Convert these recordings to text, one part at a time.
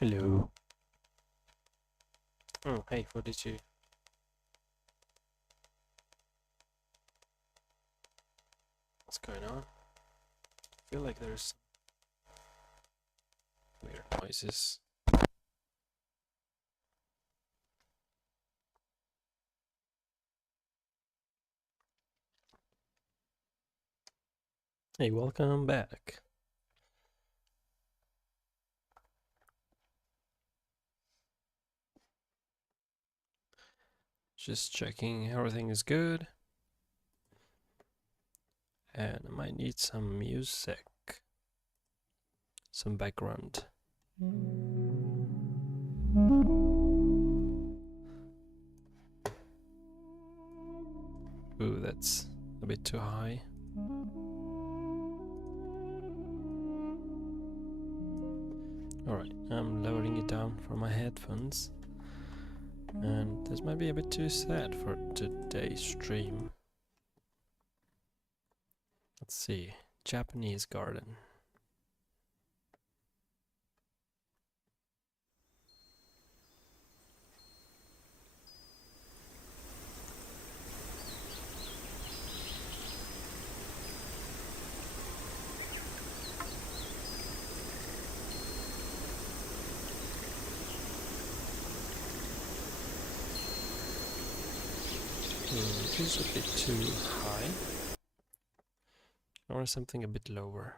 Hello. Oh, hey, what did you... What's going on? I feel like there's weird noises. Hey, welcome back. Just checking everything is good. And I might need some music. Some background. Ooh, that's a bit too high. Alright, I'm lowering it down for my headphones. And this might be a bit too sad for today's stream. Let's see. Japanese garden. This is a bit too high. I want something a bit lower.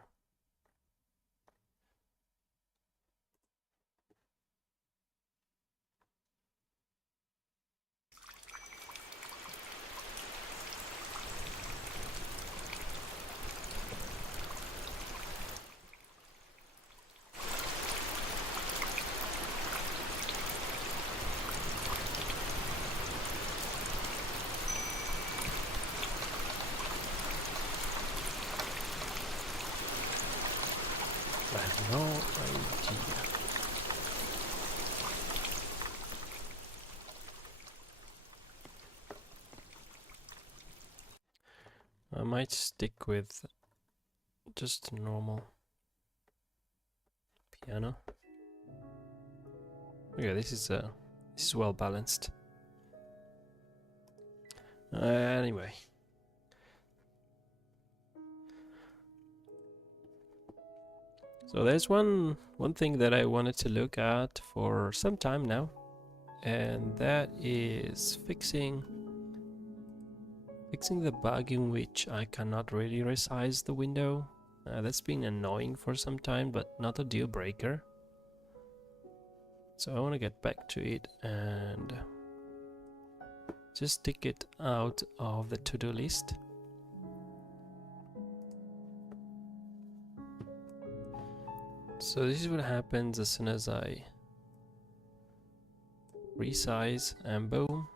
I have no idea. I might stick with just normal piano. Okay, this is well balanced. Anyway. So there's one thing that I wanted to look at for some time now, and that is fixing the bug in which I cannot really resize the window. That's been annoying for some time, but not a deal breaker. So I want to get back to it and just take it out of the to-do list. So this is what happens as soon as I resize, and boom.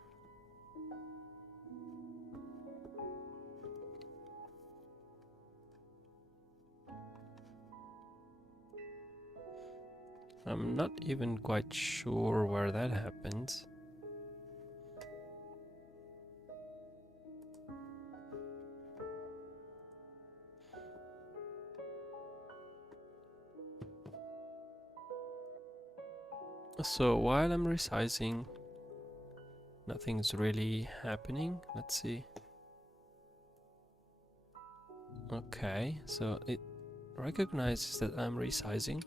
I'm not even quite sure where that happens. So while I'm resizing, nothing's really happening. Let's see. Okay, so it recognizes that I'm resizing.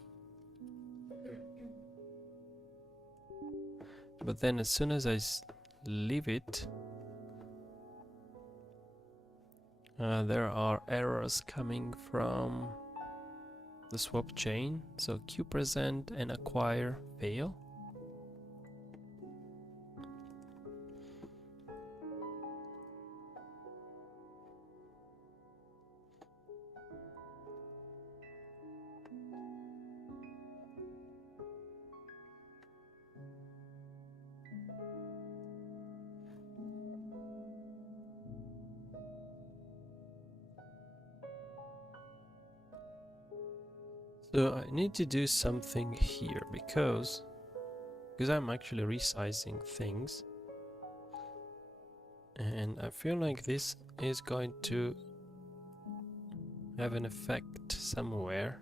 But then as soon as I leave it, there are errors coming from the swap chain. So qpresent and acquire fail. So I need to do something here because I'm actually resizing things, and I feel like this is going to have an effect somewhere.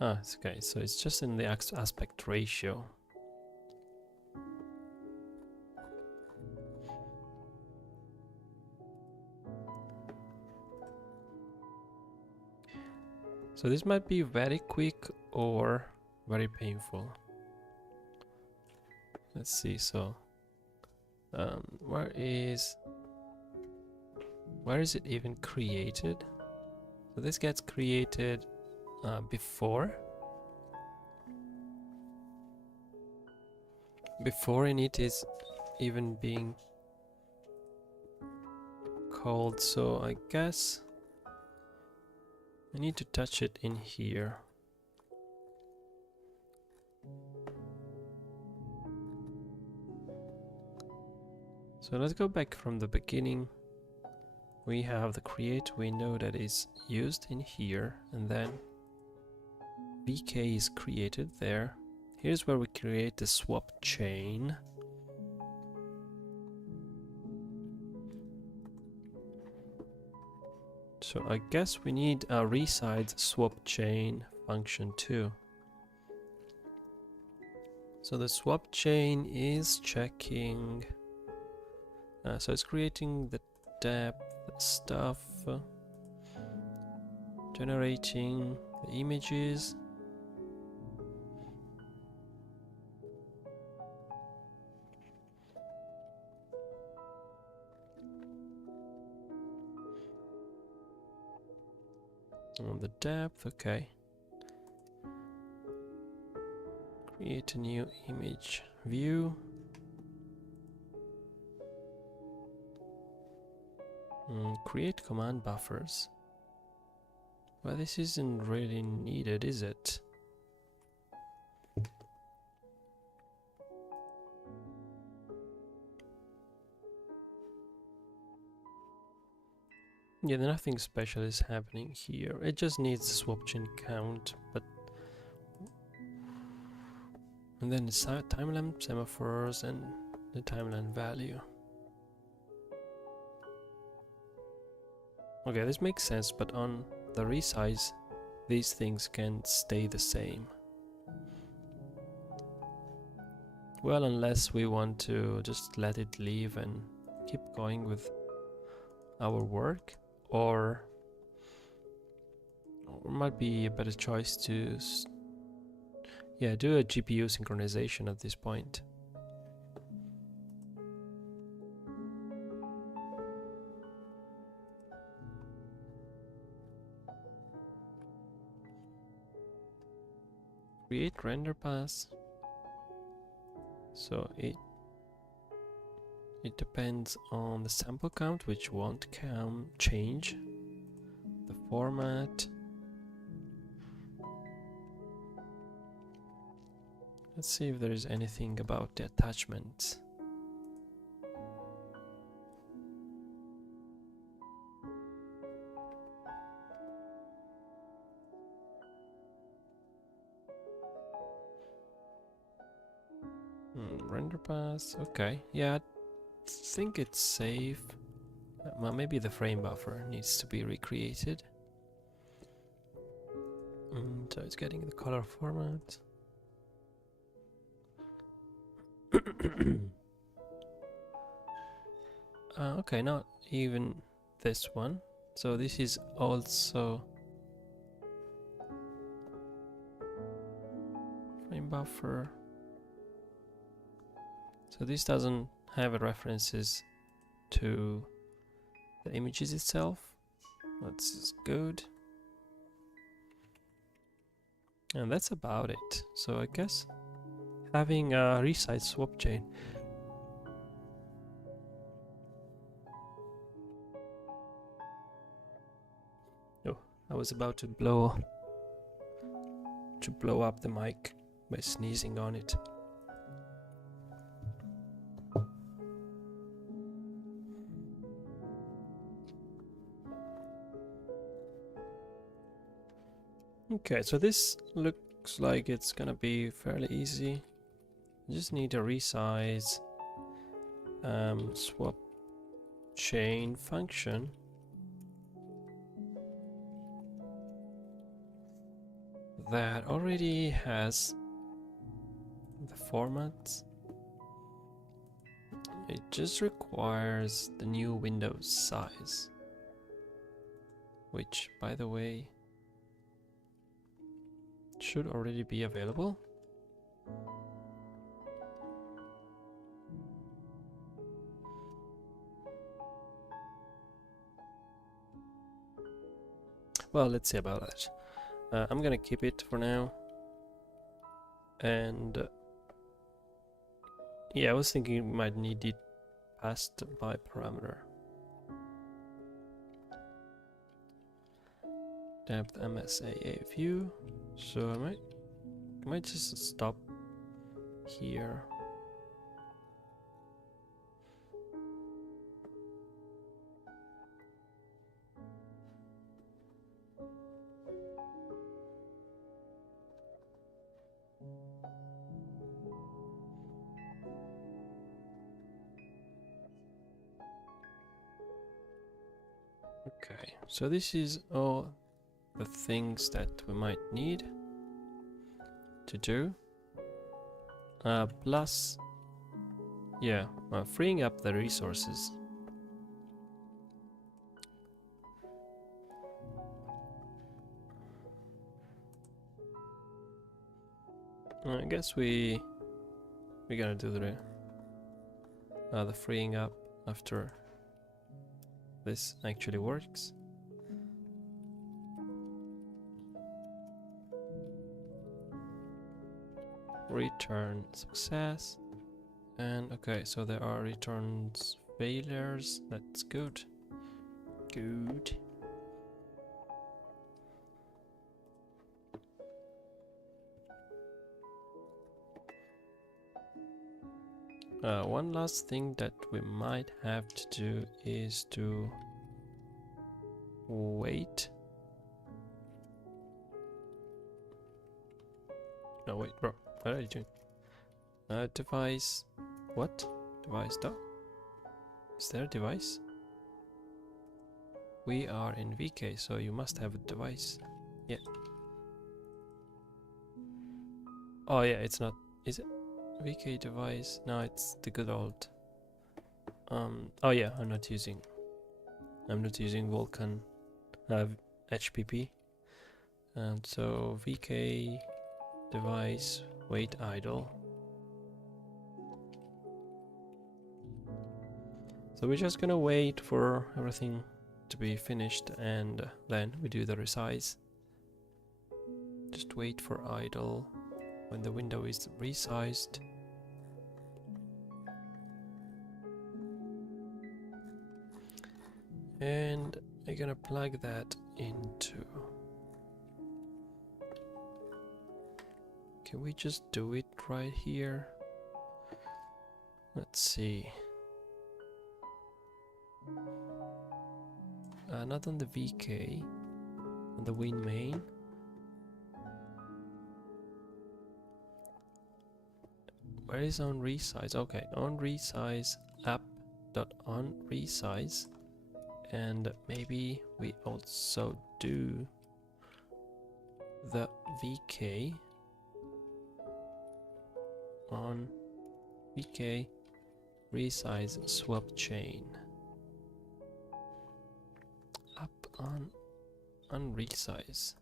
Ah, it's okay, so it's just in the aspect ratio. So this might be very quick or very painful. Let's see, so where is it even created? So this gets created before init is even being called, so I guess I need to touch it in here. So let's go back from the beginning. We have the create window that is used in here, and then VK is created there. Here's where we create the swap chain. So I guess we need a resize swap chain function too. So the swap chain is checking, so it's creating the depth stuff, generating the images, on the depth, okay. Create a new image view. Create command buffers. Well, this isn't really needed, is it? Yeah, nothing special is happening here. It just needs the swap chain count, but and then the timeline semaphores and the timeline value. Okay, this makes sense, but on the resize, these things can stay the same. Well, unless we want to just let it leave and keep going with our work, or it might be a better choice to do a GPU synchronization at this point. Create render pass. So it depends on the sample count, which won't change. The format. Let's see if there is anything about the attachments. Render pass, okay. Yeah, I think it's safe. Well, maybe the frame buffer needs to be recreated. And so it's getting the color format. Okay, not even this one. So this is also frame buffer. So this doesn't have references to the images itself. That's good. And that's about it. So I guess having a resize swap chain. Oh, I was about to blow up the mic by sneezing on it. Okay, so this looks like it's gonna be fairly easy. I just need a resize swap chain function. that already has the formats. It just requires the new window size, which, by the way, should already be available. Well, let's see about that. I'm gonna keep it for now. And yeah, I was thinking we might need it passed by parameter. Depth MSAA view. So I might just stop here. Okay, so this is all the things that we might need to do. Plus, yeah, freeing up the resources. I guess we're gonna do the freeing up after this actually works. Return success. And okay, so there are returns failures. That's good. Good. One last thing that we might have to do is to wait. No, wait, bro. What are you doing? Device. What? Device dot? Is there a device? We are in VK, so you must have a device. Yeah. Oh yeah, it's not. Is it? VK device? No, it's the good old. Oh yeah, I'm not using Vulkan HPP. And so VK device wait idle. So we're just gonna wait for everything to be finished, and then we do the resize. Just wait for idle when the window is resized. And I'm gonna plug that into. Can we just do it right here? Let's see. Not on the VK, on the Win main. Where is on resize? Okay, on resize app.on resize, and maybe we also do the VK on VK resize swapchain. Up on resize.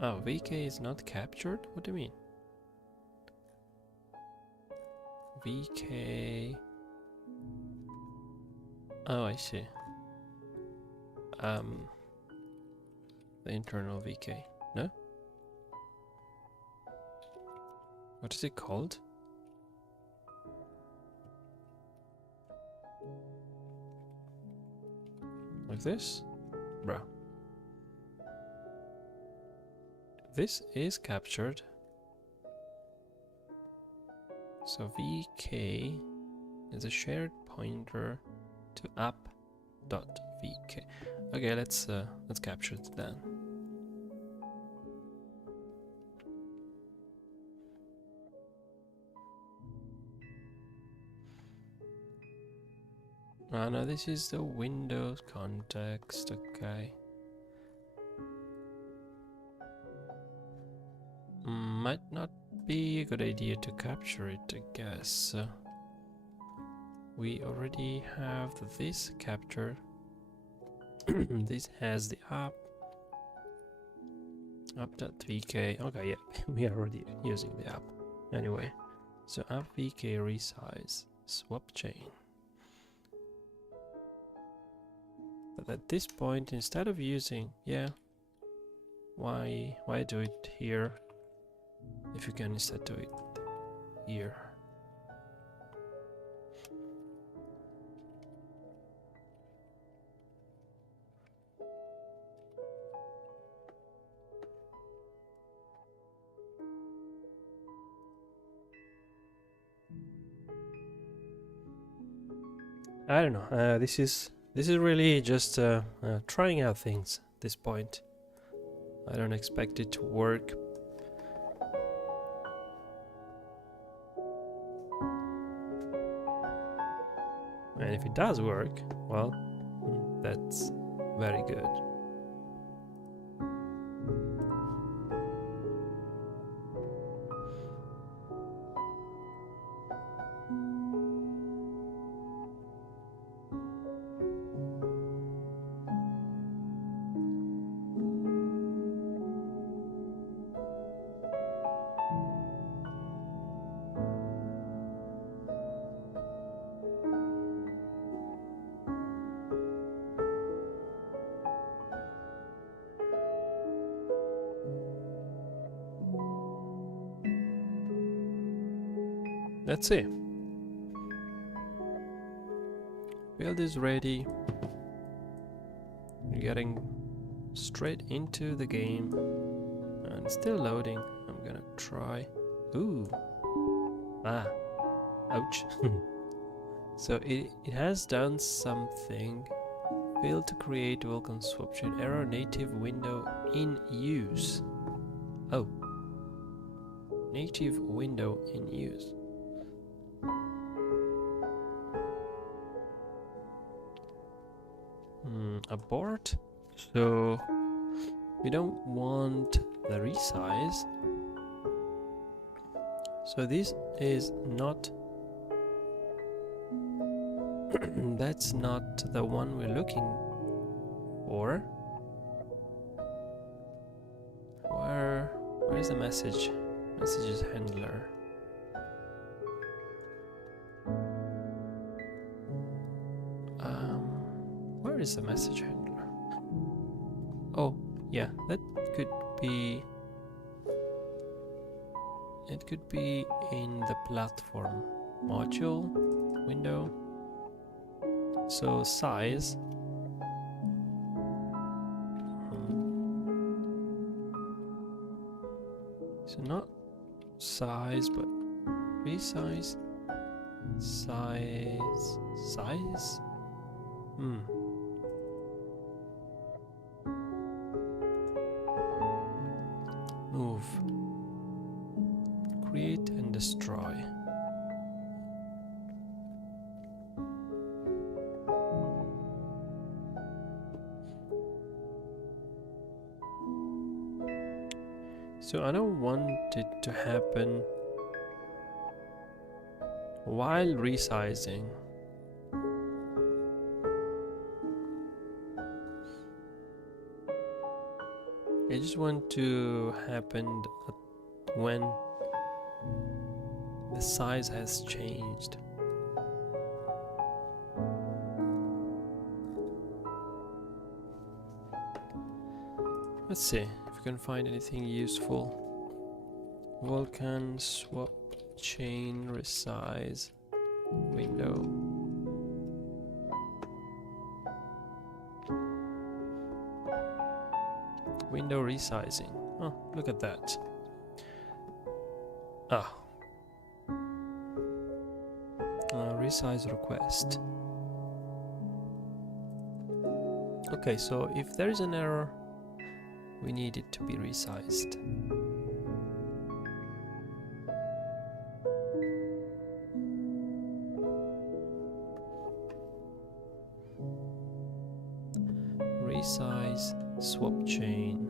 Oh, VK is not captured? What do you mean? VK. Oh, I see. The internal VK. No? What is it called? Like this? Bruh. This is captured. So VK is a shared pointer to app.vk. Okay, let's capture it then. Ah, no, this is the Windows context, okay. Might not be a good idea to capture it, I guess. We already have this captured. This has the app.vk. Okay, yeah, we are already using the app. Anyway, so app.vk resize swapchain. But at this point, instead of using, why do it here if you can instead do it here? I don't know. This is really just trying out things at this point. I don't expect it to work. And if it does work, well, that's very good. Let's see. Build is ready. We're getting straight into the game and it's still loading. I'm gonna try. Ooh. Ah. Ouch. So it has done something. Failed to create Vulkan swapchain error native window in use. Oh. Native window in use. Abort. So we don't want the resize. So this is not that's not the one we're looking for. Where's the messages handler? Where is the message handler? Oh, yeah, that could be. It could be in the platform module window. So size. So not size, but resize. Size. Move. Create and destroy. So I don't want it to happen while resizing. I just want to happen when the size has changed. Let's see if we can find anything useful. Vulkan swapchain resize window. Window resizing. Oh, look at that. Resize request. Okay, so if there is an error, we need it to be resized. resize swapchain.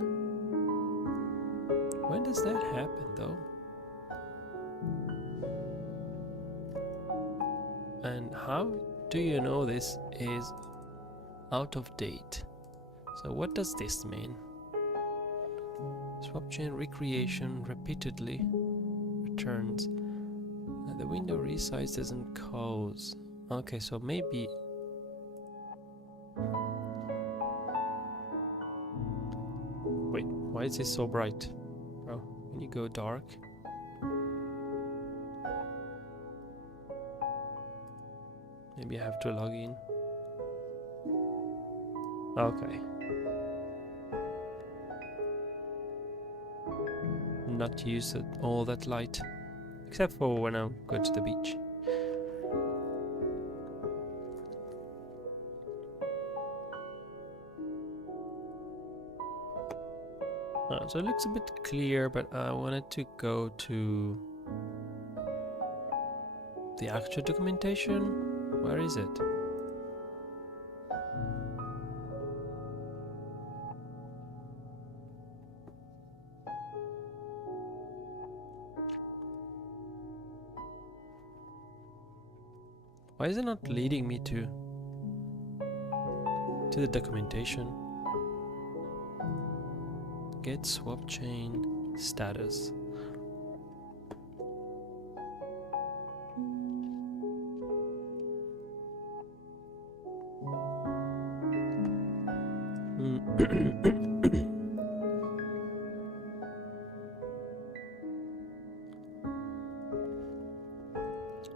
When does that happen though? And how do you know this is out of date? So what does this mean? Swapchain recreation repeatedly returns. And the window resize doesn't cause. Okay, so maybe. Wait, why is this so bright? Bro, can you go dark? Maybe I have to log in. Okay. Not use all that light, except for when I go to the beach. So it looks a bit clear, but I wanted to go to the actual documentation. Where is it? Why is it not leading me to the documentation? Get swapchain status.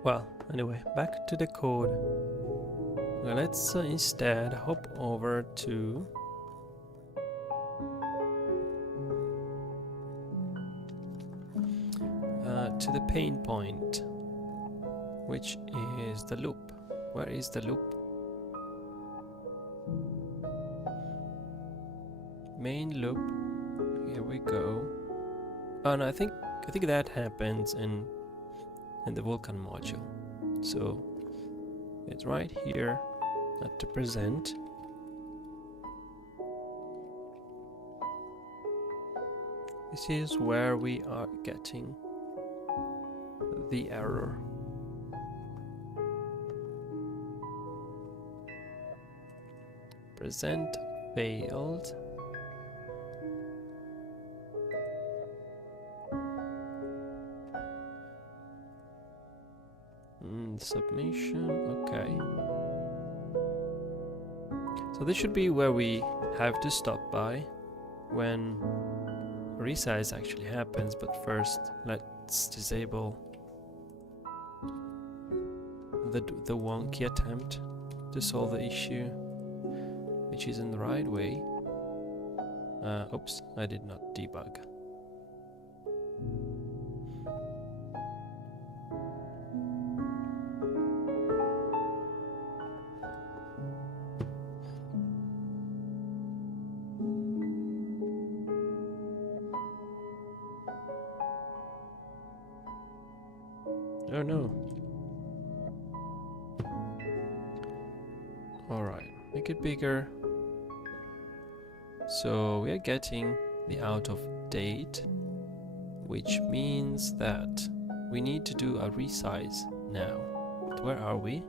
Well, anyway, back to the code. Well, let's instead hop over to the pain point, which is the loop. Where is the loop? Main loop. Here we go. Oh no, I think that happens in the Vulkan module. So it's right here at the present. This is where we are getting the error. Present failed. Submission, okay. So this should be where we have to stop by when resize actually happens, but first let's disable the wonky attempt to solve the issue, which is in the right way. Oops, I did not debug. Oh no. Alright, make it bigger. So we are getting the out of date, which means that we need to do a resize now. But where are we?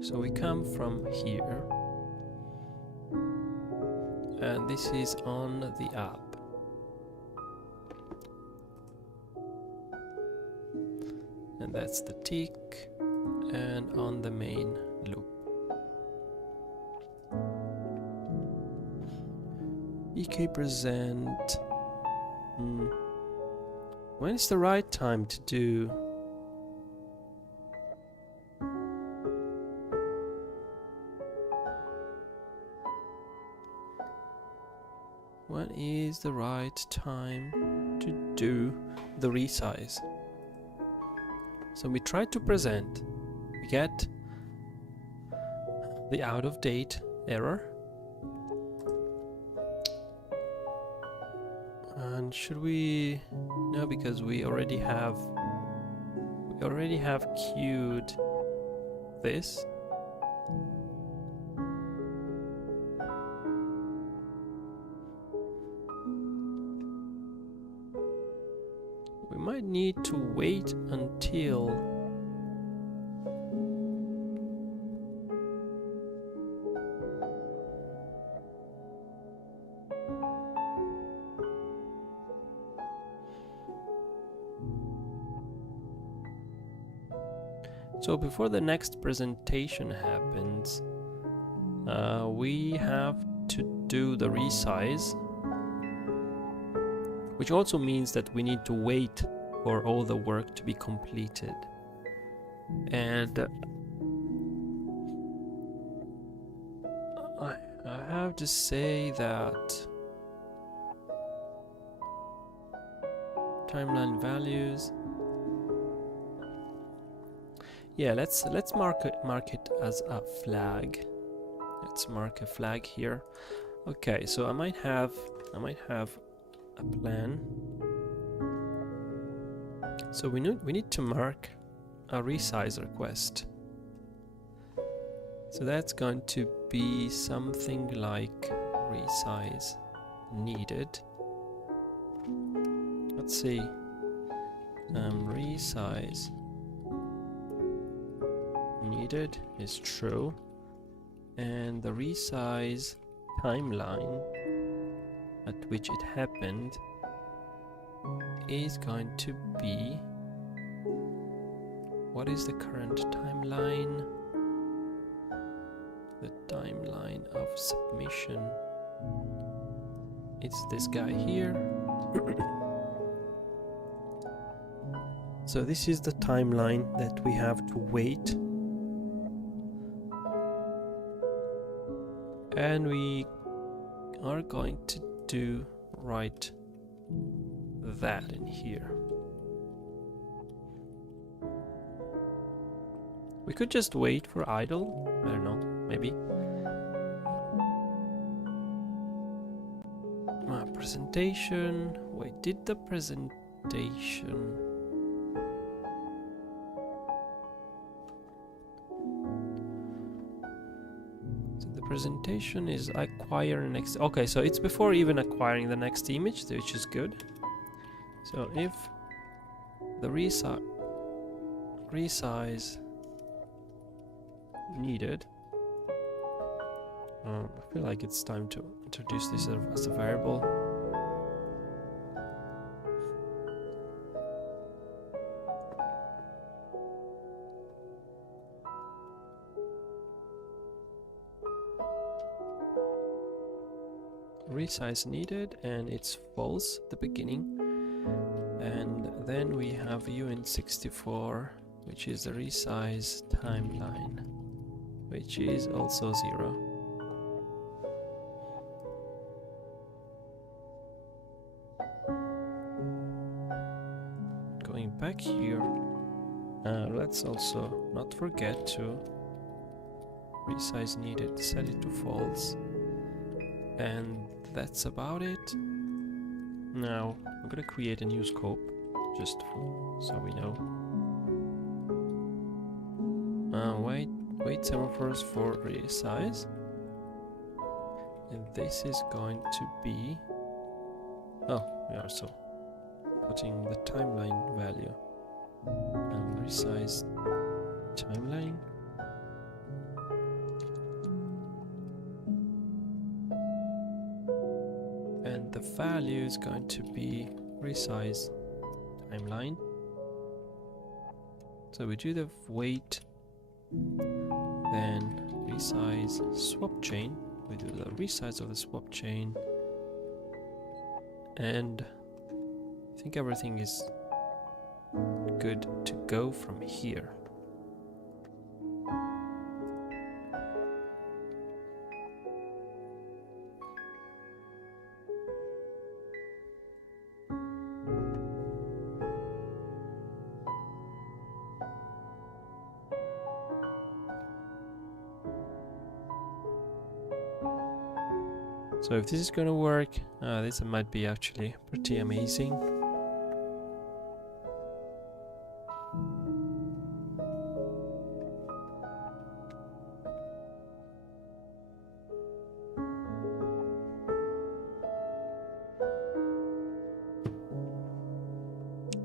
So we come from here. And this is on the app. And that's the tick, and on the main loop. EK present. When is the right time to do? When is the right time to do the resize? So we try to present, we get the out of date error. And should we, no, because we already have we already have queued this. We might need to wait until so before the next presentation happens, we have to do the resize, which also means that we need to wait for all the work to be completed. And I have to say that timeline values. Yeah, let's mark it as a flag. Let's mark a flag here. Okay, so I might have a plan. So we need to mark a resize request. So that's going to be something like resize needed. Let's see. Resize needed is true, and the resize timeline at which it happened is going to be, what is the current timeline? The timeline of submission. It's this guy here. So this is the timeline that we have to wait. And we are going to do right that in here. We could just wait for idle. I don't know, maybe. Presentation. Wait, did the presentation? Presentation is acquire next. Okay, so it's before even acquiring the next image, which is good. So if the resize needed, I feel like it's time to introduce this as a variable. Resize needed, and it's false at the beginning, and then we have uint64, which is the resize timeline, which is also 0. Going back here, let's also not forget to resize needed, set it to false, and that's about it. Now I'm gonna create a new scope, just so we know. Wait semaphores for resize, and this is going to be. Oh, we are so putting the timeline value and resize timeline. And the value is going to be resize timeline. So we do the wait, then resize swapchain. We do the resize of the swapchain, and I think everything is good to go from here. So if this is going to work, this might be actually pretty amazing.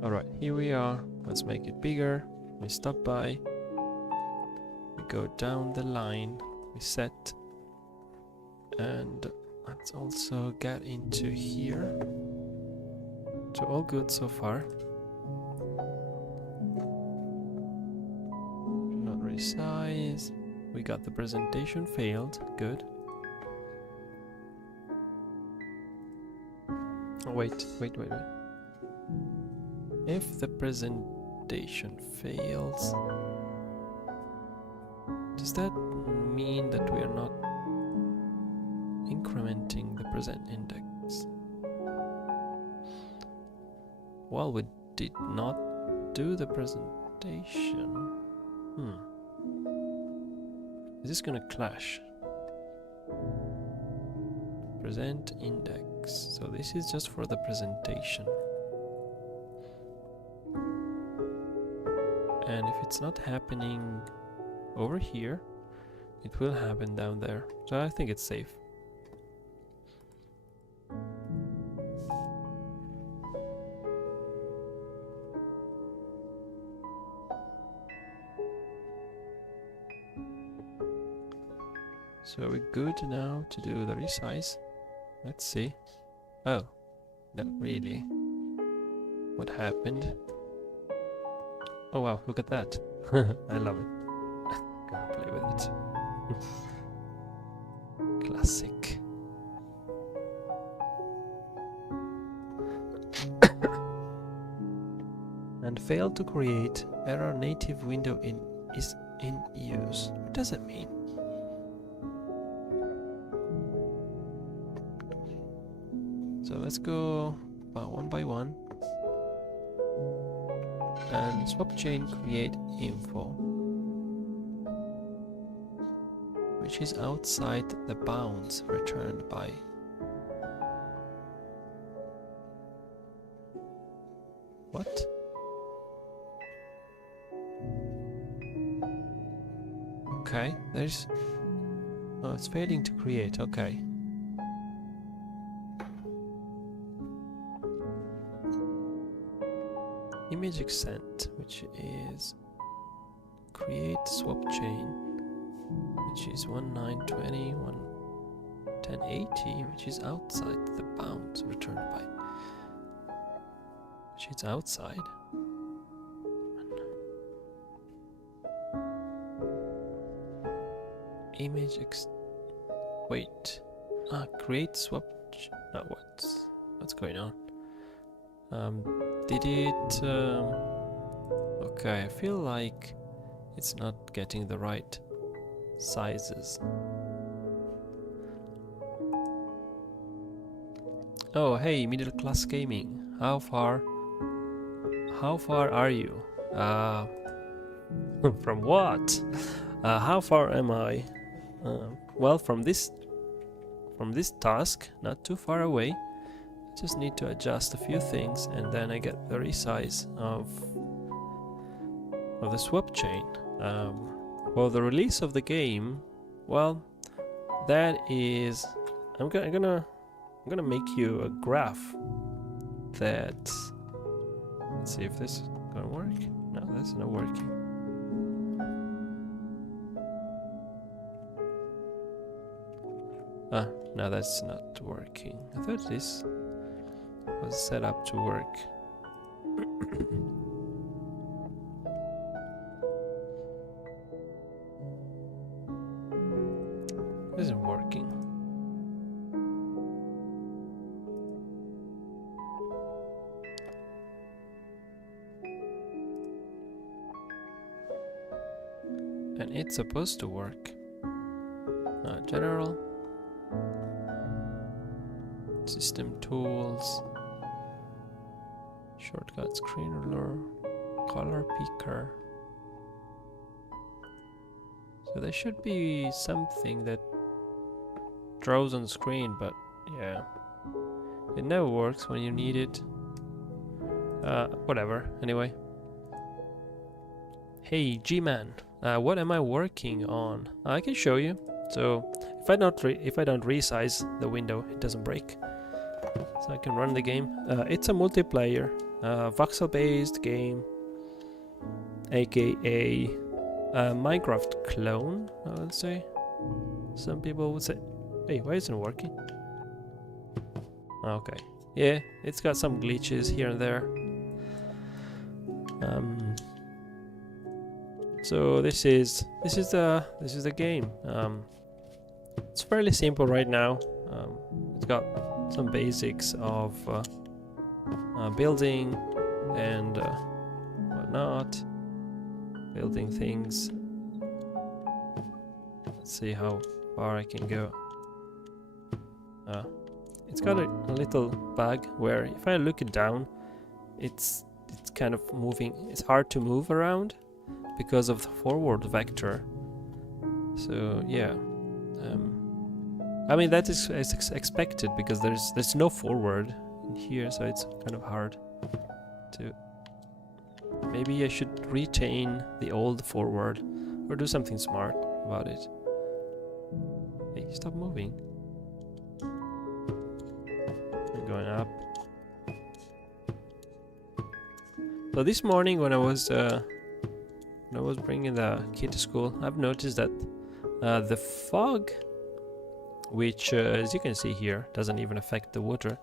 Alright, here we are. Let's make it bigger. We stop by. We go down the line. We set. And let's also get into here. So all good so far. Not resize. We got the presentation failed. Good. Oh, wait. If the presentation fails, does that mean that we are not incrementing the present index? Well, we did not do the presentation. Is this gonna clash? Present index. So this is just for the presentation. And if it's not happening over here, it will happen down there. So I think it's safe. So are we good now to do the resize? Let's see. Oh, not really. What happened? Oh wow, look at that. I love it. Gonna play with it. Classic. And failed to create error native window is in use. What does it mean? So let's go one by one. And swapchain create info, which is outside the bounds returned by. What? Okay, there's... Oh, it's failing to create, okay. Image extent, which is create swapchain, which is 1920, 1080, which is outside the bounds returned by. Which is outside. Image wait. Create swap. No, what's going on? Did it... okay, I feel like it's not getting the right sizes. Oh, hey, middle class gaming. How far are you? From what? How far am I? Well, from this task, not too far away. Just need to adjust a few things, and then I get the resize of the swap chain. Well, the release of the game, well, that is, I'm gonna make you a graph that. Let's see if this is gonna work. No, that's not working. No, that's not working. I thought this was set up to work. Isn't working. And it's supposed to work. General. System tools. Shortcut screen ruler. Color picker. So there should be something that draws on the screen, but yeah. It never works when you need it. Whatever, anyway. Hey, G-Man, what am I working on? I can show you. So if I don't resize the window, it doesn't break. So I can run the game. It's a multiplayer voxel based game, aka Minecraft clone, I would say. Some people would say, hey, why isn't it working? Okay, yeah, it's got some glitches here and there. So this is the game. It's fairly simple right now. It's got some basics of building and whatnot, building things. Let's see how far I can go. It's got a little bug where if I look it down, it's kind of moving. It's hard to move around because of the forward vector. So yeah, I mean that is expected because there's no forward in here, so it's kind of hard to. Maybe I should retain the old forward or do something smart about it. Hey, stop moving. I'm going up. So this morning when I was bringing the kid to school, I've noticed that the fog, which as you can see here doesn't even affect the water.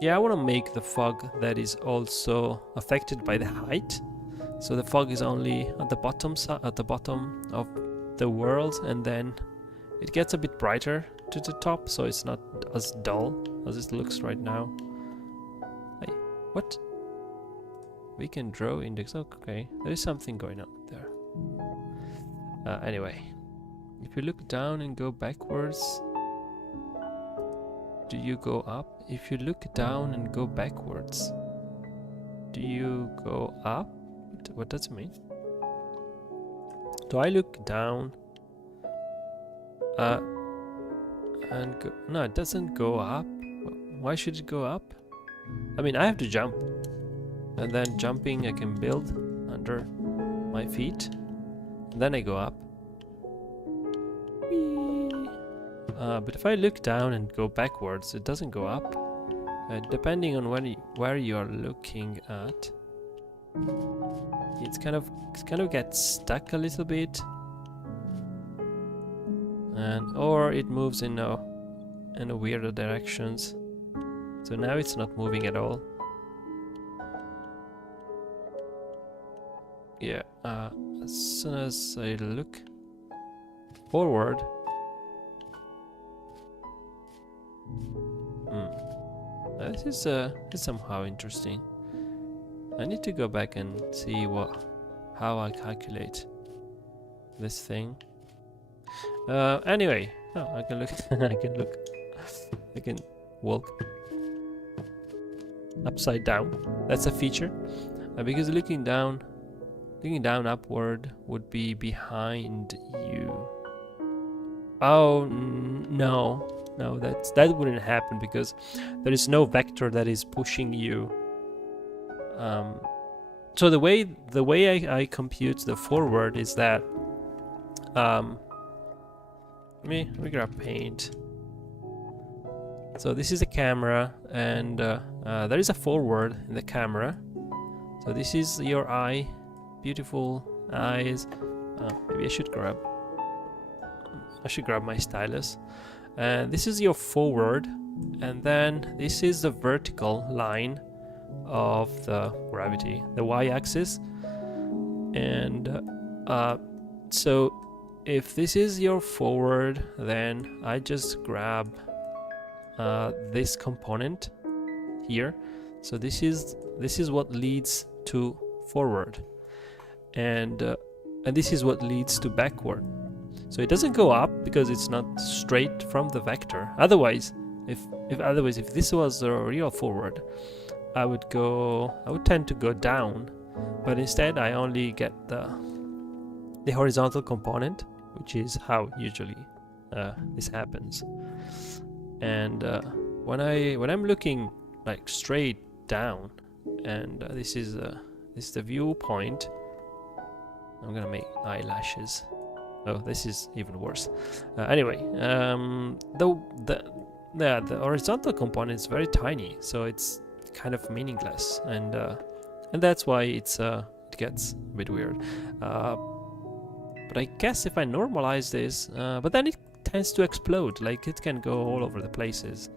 Yeah, I want to make the fog that is also affected by the height. So the fog is only at the bottom of the world, and then it gets a bit brighter to the top, so it's not as dull as it looks right now. Hey, what? We can draw index. Okay, there is something going on there. Anyway, if you look down and go backwards, do you go up? If you look down and go backwards, do you go up? What does it mean? Do I look down and go? No, it doesn't go up. Why should it go up? I mean, I have to jump, and then jumping I can build under my feet, and then I go up. But if I look down and go backwards, it doesn't go up. Depending on where you are looking at, it kind of gets stuck a little bit, or it moves in a weirder directions. So now it's not moving at all. Yeah, as soon as I look forward, this is somehow interesting. I need to go back and see how I calculate this thing. Anyway, I can look. I can walk upside down. That's a feature, because looking down upward would be behind you. Oh no. No, that wouldn't happen because there is no vector that is pushing you. So the way I compute the forward is that let me grab paint. So this is the camera, and there is a forward in the camera. So this is your eye, beautiful eyes. Maybe I should grab my stylus. This is your forward, and then this is the vertical line of the gravity, the y-axis. And so if this is your forward, then I just grab this component here. So this is what leads to forward, and this is what leads to backward. So it doesn't go up because it's not straight from the vector. Otherwise, if this was the real forward, I would tend to go down, but instead I only get the horizontal component, which is how usually this happens. And when I'm looking like straight down, and this is the viewpoint, I'm gonna make eyelashes. Oh, this is even worse. Anyway, the horizontal component is very tiny, so it's kind of meaningless, and that's why it gets a bit weird. But I guess if I normalize this, but then it tends to explode, like it can go all over the places.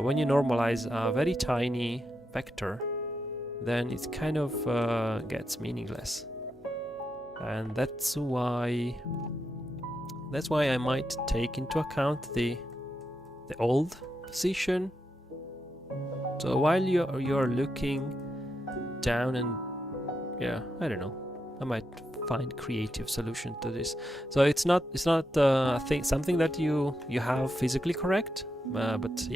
When you normalize a very tiny vector, then it kind of gets meaningless, and that's why I might take into account the old position. So while you're looking down, and yeah, I don't know, I might find creative solution to this. So it's not I think something that you have physically correct, but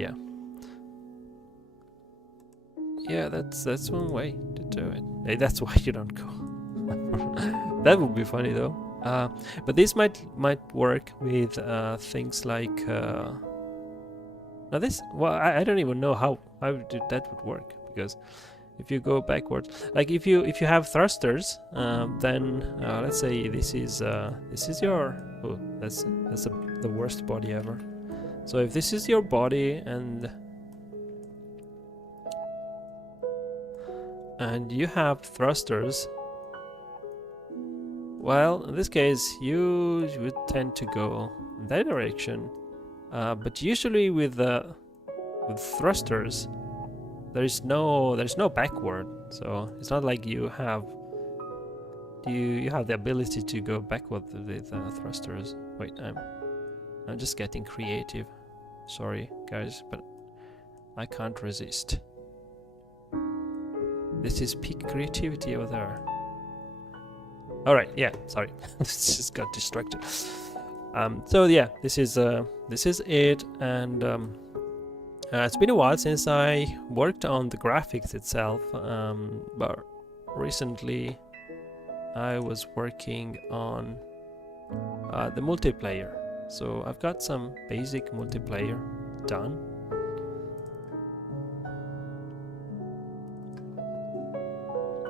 yeah, that's one way to do it. Hey, that's why you don't go. That would be funny though. But this might work with things like now this. Well, I don't even know how that would work, because if you go backwards, like if you have thrusters, then let's say this is your, oh, that's the worst body ever. So if this is your body and you have thrusters, well, in this case you would tend to go in that direction, but usually with thrusters there's no backward, so it's not like you have the ability to go backward with thrusters. Wait, I'm just getting creative. Sorry guys, but I can't resist. This is peak creativity over there. All right, yeah, sorry, just got distracted. So yeah, this is it, and it's been a while since I worked on the graphics itself, but recently I was working on the multiplayer. So I've got some basic multiplayer done.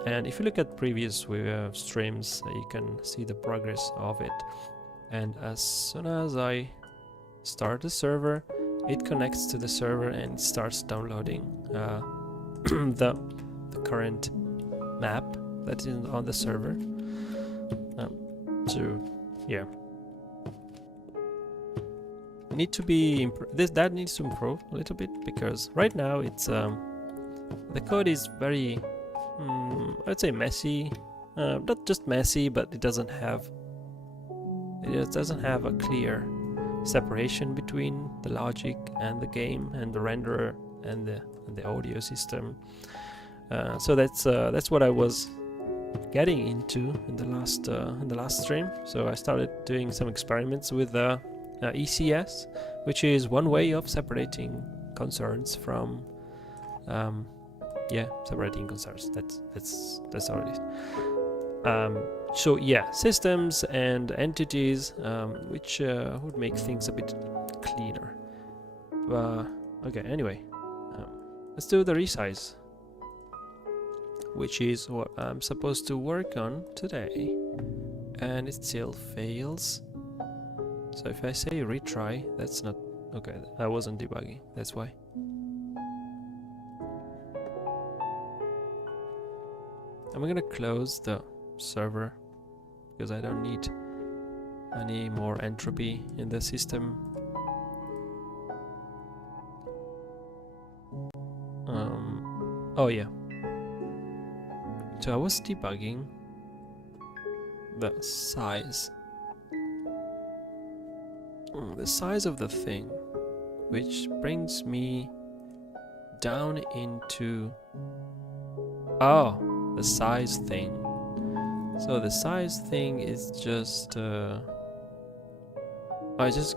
And if you look at previous streams, you can see the progress of it. And as soon as I start the server, it connects to the server and starts downloading the current map that is on the server. So yeah, need to be that needs to improve a little bit, because right now it's the code is very I'd say messy. Not just messy, but it doesn't have a clear separation between the logic and the game and the renderer and the audio system. So that's what I was getting into in the last stream. So I started doing some experiments with ECS, which is one way of separating concerns from separating concerns. That's all it is. So yeah, systems and entities, which would make things a bit cleaner. Okay, anyway, let's do the resize, which is what I'm supposed to work on today, and it still fails. So if I say retry, that's not okay. I wasn't debugging, that's why. I'm gonna close the server because I don't need any more entropy in the system. Oh yeah. So I was debugging the size. The size of the thing, which brings me down into the size thing. So the size thing is just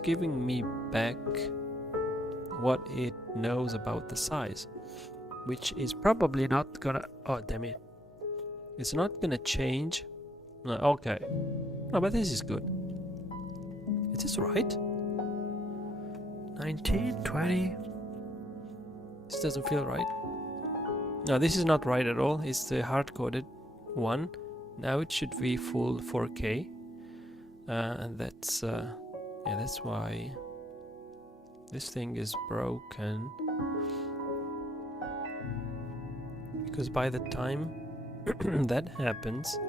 giving me back what it knows about the size, which is probably not gonna, oh damn it, it's not gonna change. No, okay, no, but this is good. Is this right? 19, 20. This doesn't feel right. No, this is not right at all. It's the hard-coded one. Now it should be full 4K, and that's why this thing is broken. because by the time that happens,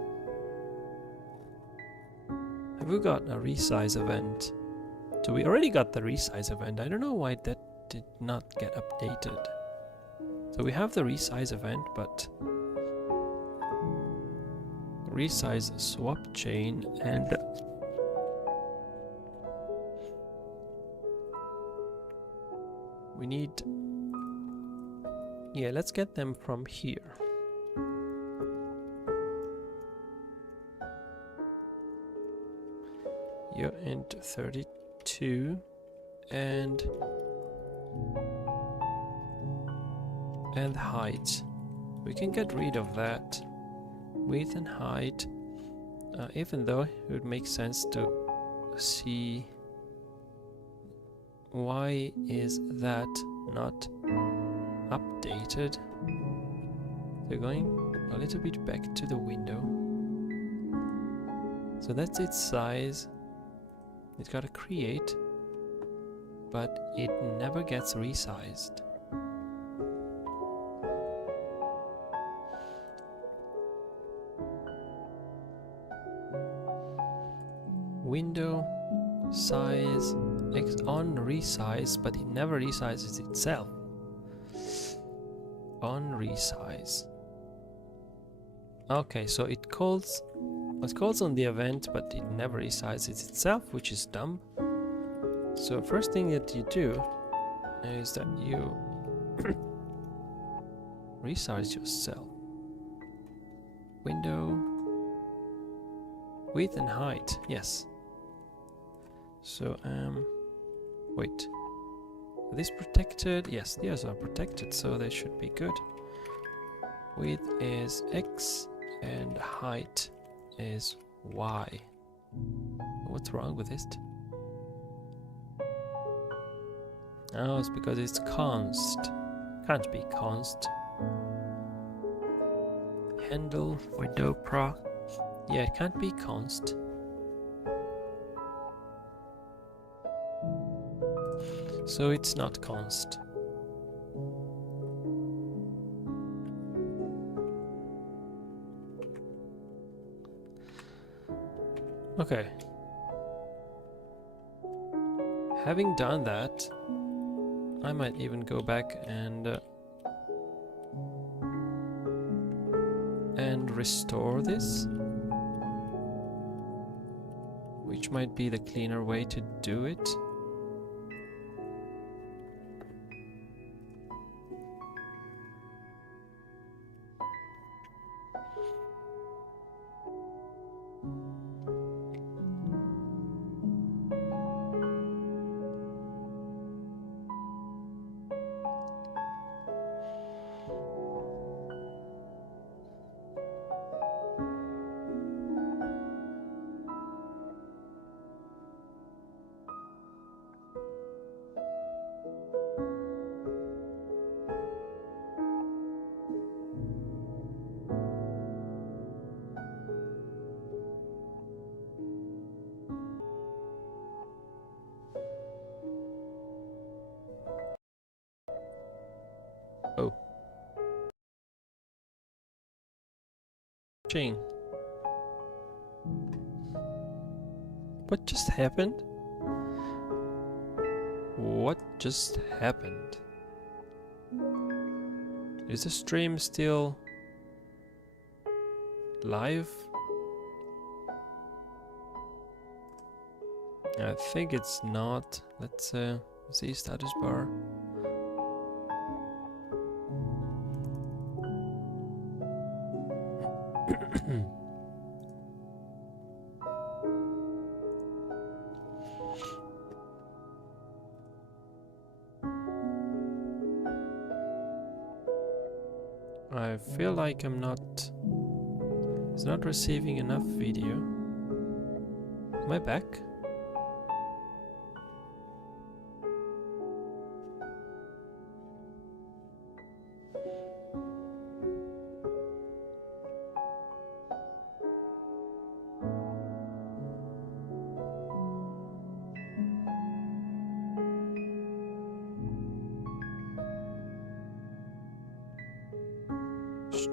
have we got a resize event? So we already got the resize event. I don't know why that did not get updated. So we have the resize event, but resize swap chain and we need, yeah, let's get them from here. Year int 32 and height. We can get rid of that. Width and height, even though it would make sense to see why is that not updated. So going a little bit back to the window. So that's its size. It's got to create, but it never gets resized. Window size X on resize, but it never resizes itself. On resize. Okay, so it calls on the event, but it never resizes itself, which is dumb. So first thing that you do is that you resize yourself. Window, width and height, yes. So wait, are these protected? Yes, these are protected, so they should be good. Width is X and height is Y. What's wrong with this? Oh, it's because it's const. Can't be const. Handle window proc. Yeah, it can't be const. So it's not const. Okay. Having done that, I might even go back and restore this, which might be the cleaner way to do it. Oh. Chain. What just happened? What just happened? Is the stream still live? I think it's not. Let's see status bar. I feel like it's not receiving enough video. Am I back?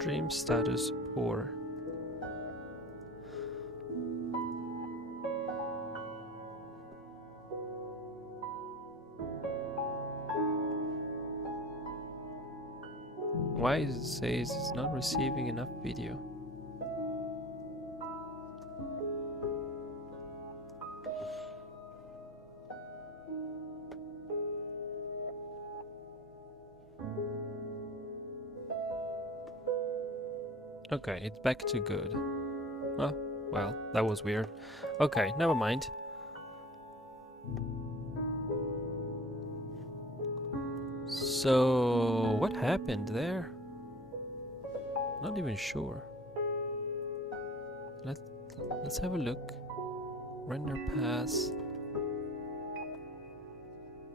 Stream status poor. Why it says it's not receiving enough video? Okay, it's back to good. Oh, well, that was weird. Okay, never mind. So, what happened there? Not even sure. Let's have a look. Render pass.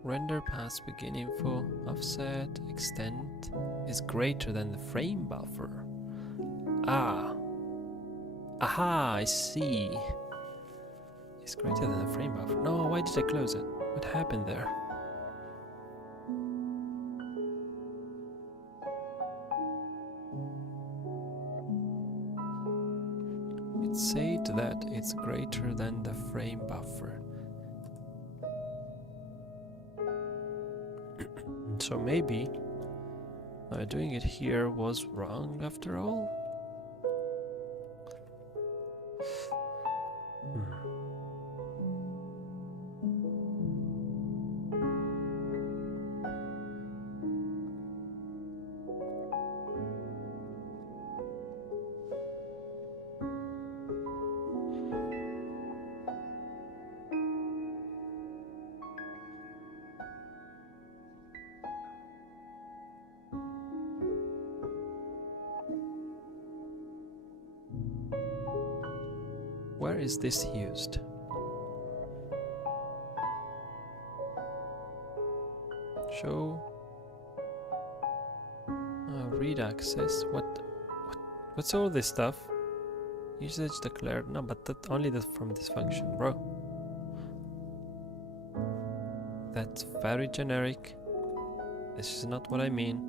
Render pass begin info. Offset extent is greater than the frame buffer. Ah. Aha, I see. It's greater than the frame buffer. No, why did I close it? What happened there? It said that it's greater than the frame buffer. So maybe doing it here was wrong after all? Where is this used? Show. Read access. What's all this stuff? Usage declared. No, but that only from this function, bro. That's very generic. This is not what I mean.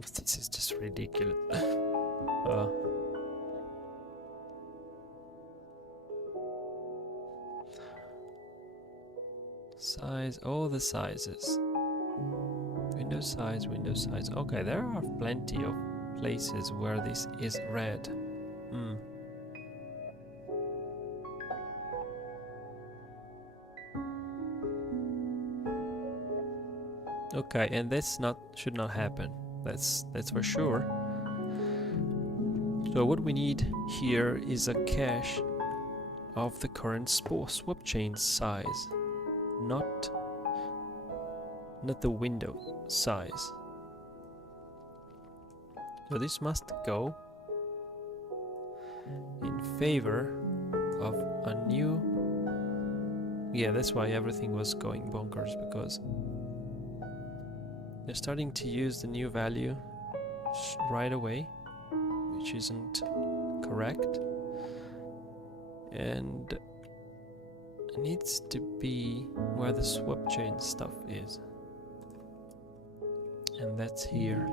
This is just ridiculous. Size, all the sizes. Window size, window size. Okay, there are plenty of places where this is red. Okay, and this should not happen. That's for sure. So what we need here is a cache of the current swap chain size, not the window size. So this must go in favor of a new... Yeah, that's why everything was going bonkers, because they're starting to use the new value right away, which isn't correct, and it needs to be where the swap chain stuff is, and that's here.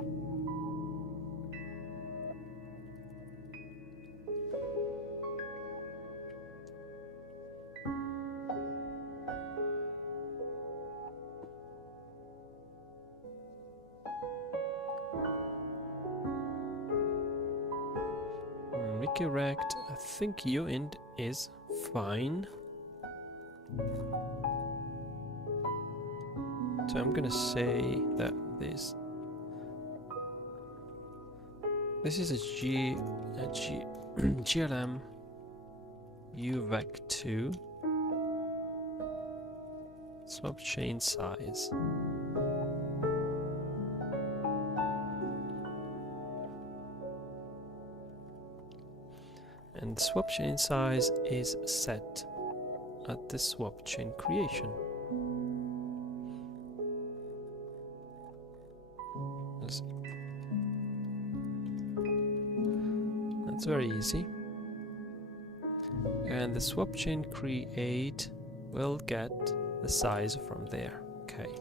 Correct. I think uint is fine. So I'm gonna say that this is a glm uvec2 swap chain size. And swap chain size is set at the swap chain creation. That's very easy. And the swap chain create will get the size from there. Okay.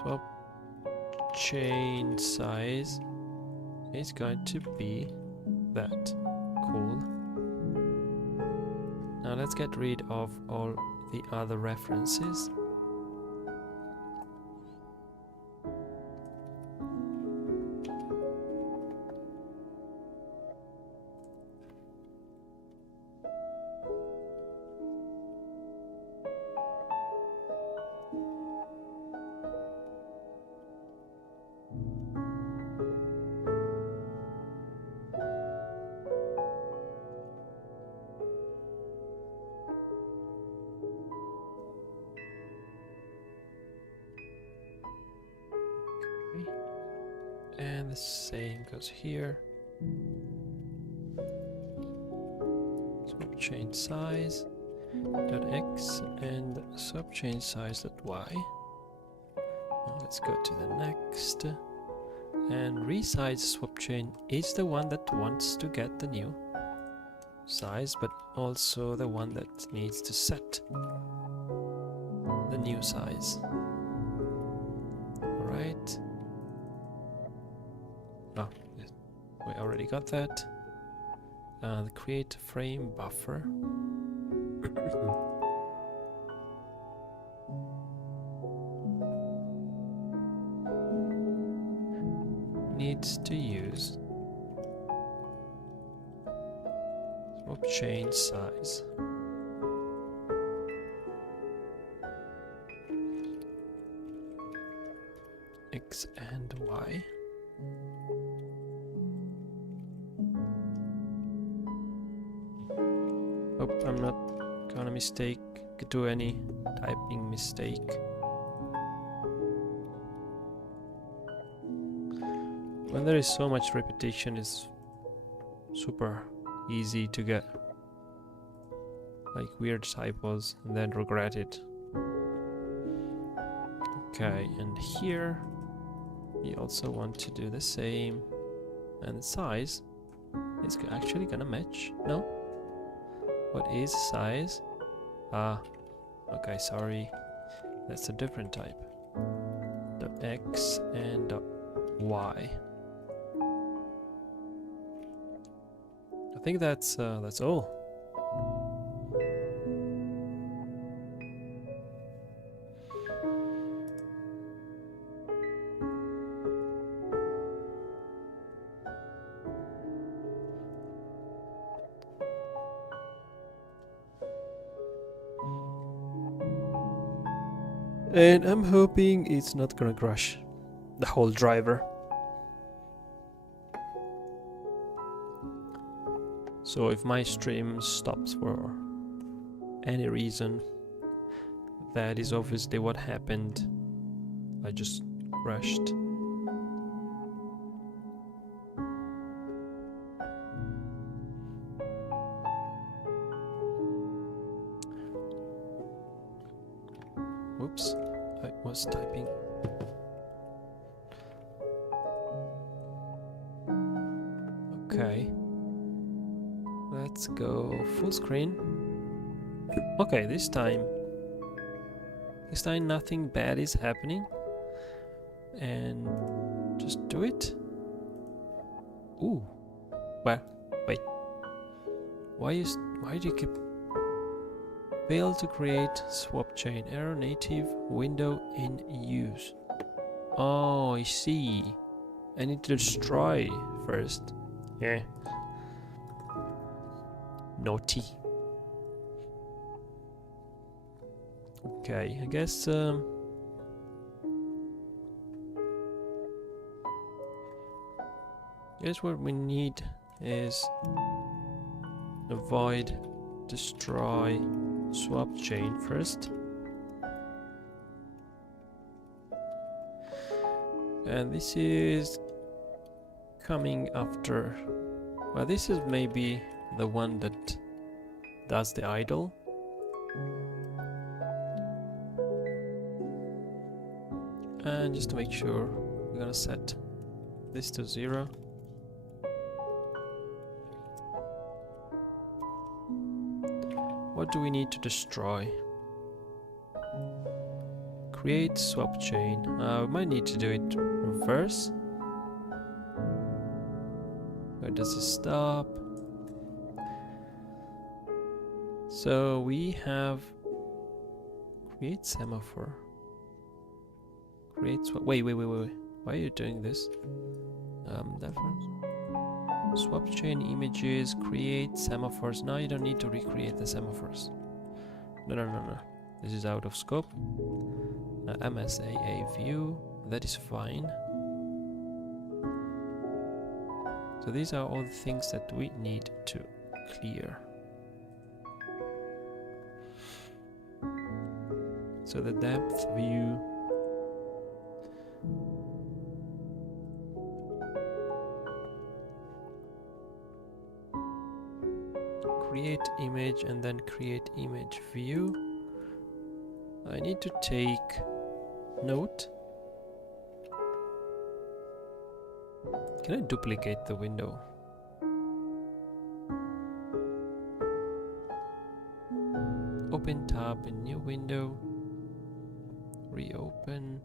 swap chain size is going to be that. Cool. Now let's get rid of all the other references. And the same goes here. Swapchain size dot x and swapchain size dot y. Now let's go to the next. And resize swapchain is the one that wants to get the new size, but also the one that needs to set the new size. Alright. Oh, we already got that. The create frame buffer. Needs to use swapchain size. X and Y. Hope I'm not gonna do any typing mistake. When there is so much repetition, it's super easy to get like weird typos and then regret it. Okay, and here we also want to do the same, and size is actually gonna match. No? What is size? Ah, okay, sorry, that's a different type. Dot X and dot Y. I think that's all. And I'm hoping it's not gonna crash the whole driver. So if my stream stops for any reason, that is obviously what happened. I just crashed. Whoops, I was typing. Okay. Let's go full screen. Okay, this time nothing bad is happening. And just do it. Ooh. Well, wait. Why do you keep fail to create swapchain error native window in use? Oh, I see. I need to destroy first. Yeah. Naughty. Okay, I guess what we need is avoid destroy swapchain first. And this is coming after. Well, this is maybe the one that does the idle. And just to make sure, we're gonna set this to 0. What do we need to destroy? create swap chain. We might need to do it reverse. Where does it stop? So we have create semaphore. Create swap. Wait. Why are you doing this? Swap chain images, create semaphores. Now you don't need to recreate the semaphores. No. This is out of scope. MSAA view. That is fine. So these are all the things that we need to clear. So the depth view. Create image and then create image view. I need to take note. Can I duplicate the window? Open tab in new window. Reopen.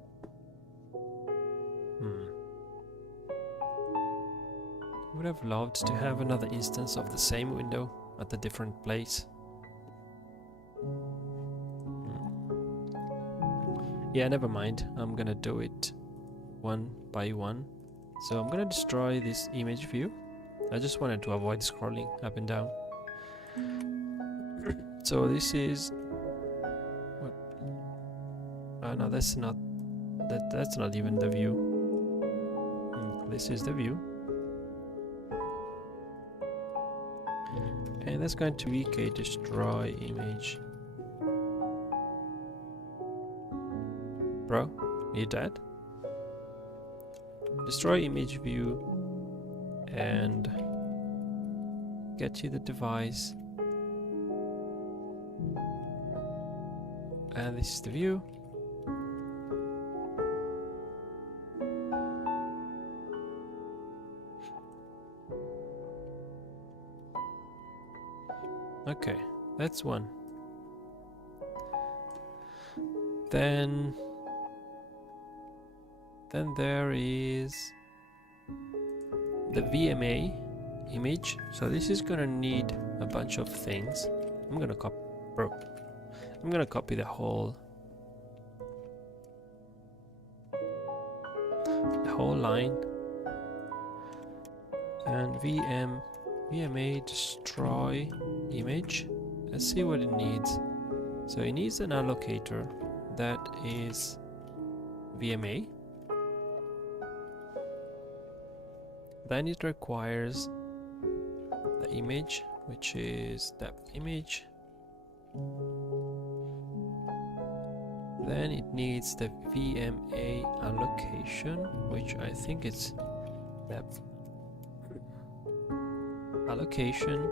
Would have loved to have another instance of the same window at a different place. Yeah, never mind. I'm gonna do it one by one. So I'm gonna destroy this image view. I just wanted to avoid scrolling up and down. So this is what? No, that's not. That's not even the view. This is the view. And that's going to be a destroy image. Bro, are you dead? Destroy image view and get you the device. And this is the view. Okay, that's one. Then there is the VMA image. So this is gonna need a bunch of things. I'm gonna copy the whole line and VMA destroy image. Let's see what it needs. So it needs an allocator that is VMA. Then it requires the image, which is depth image. Then it needs the VMA allocation, which I think it's depth allocation.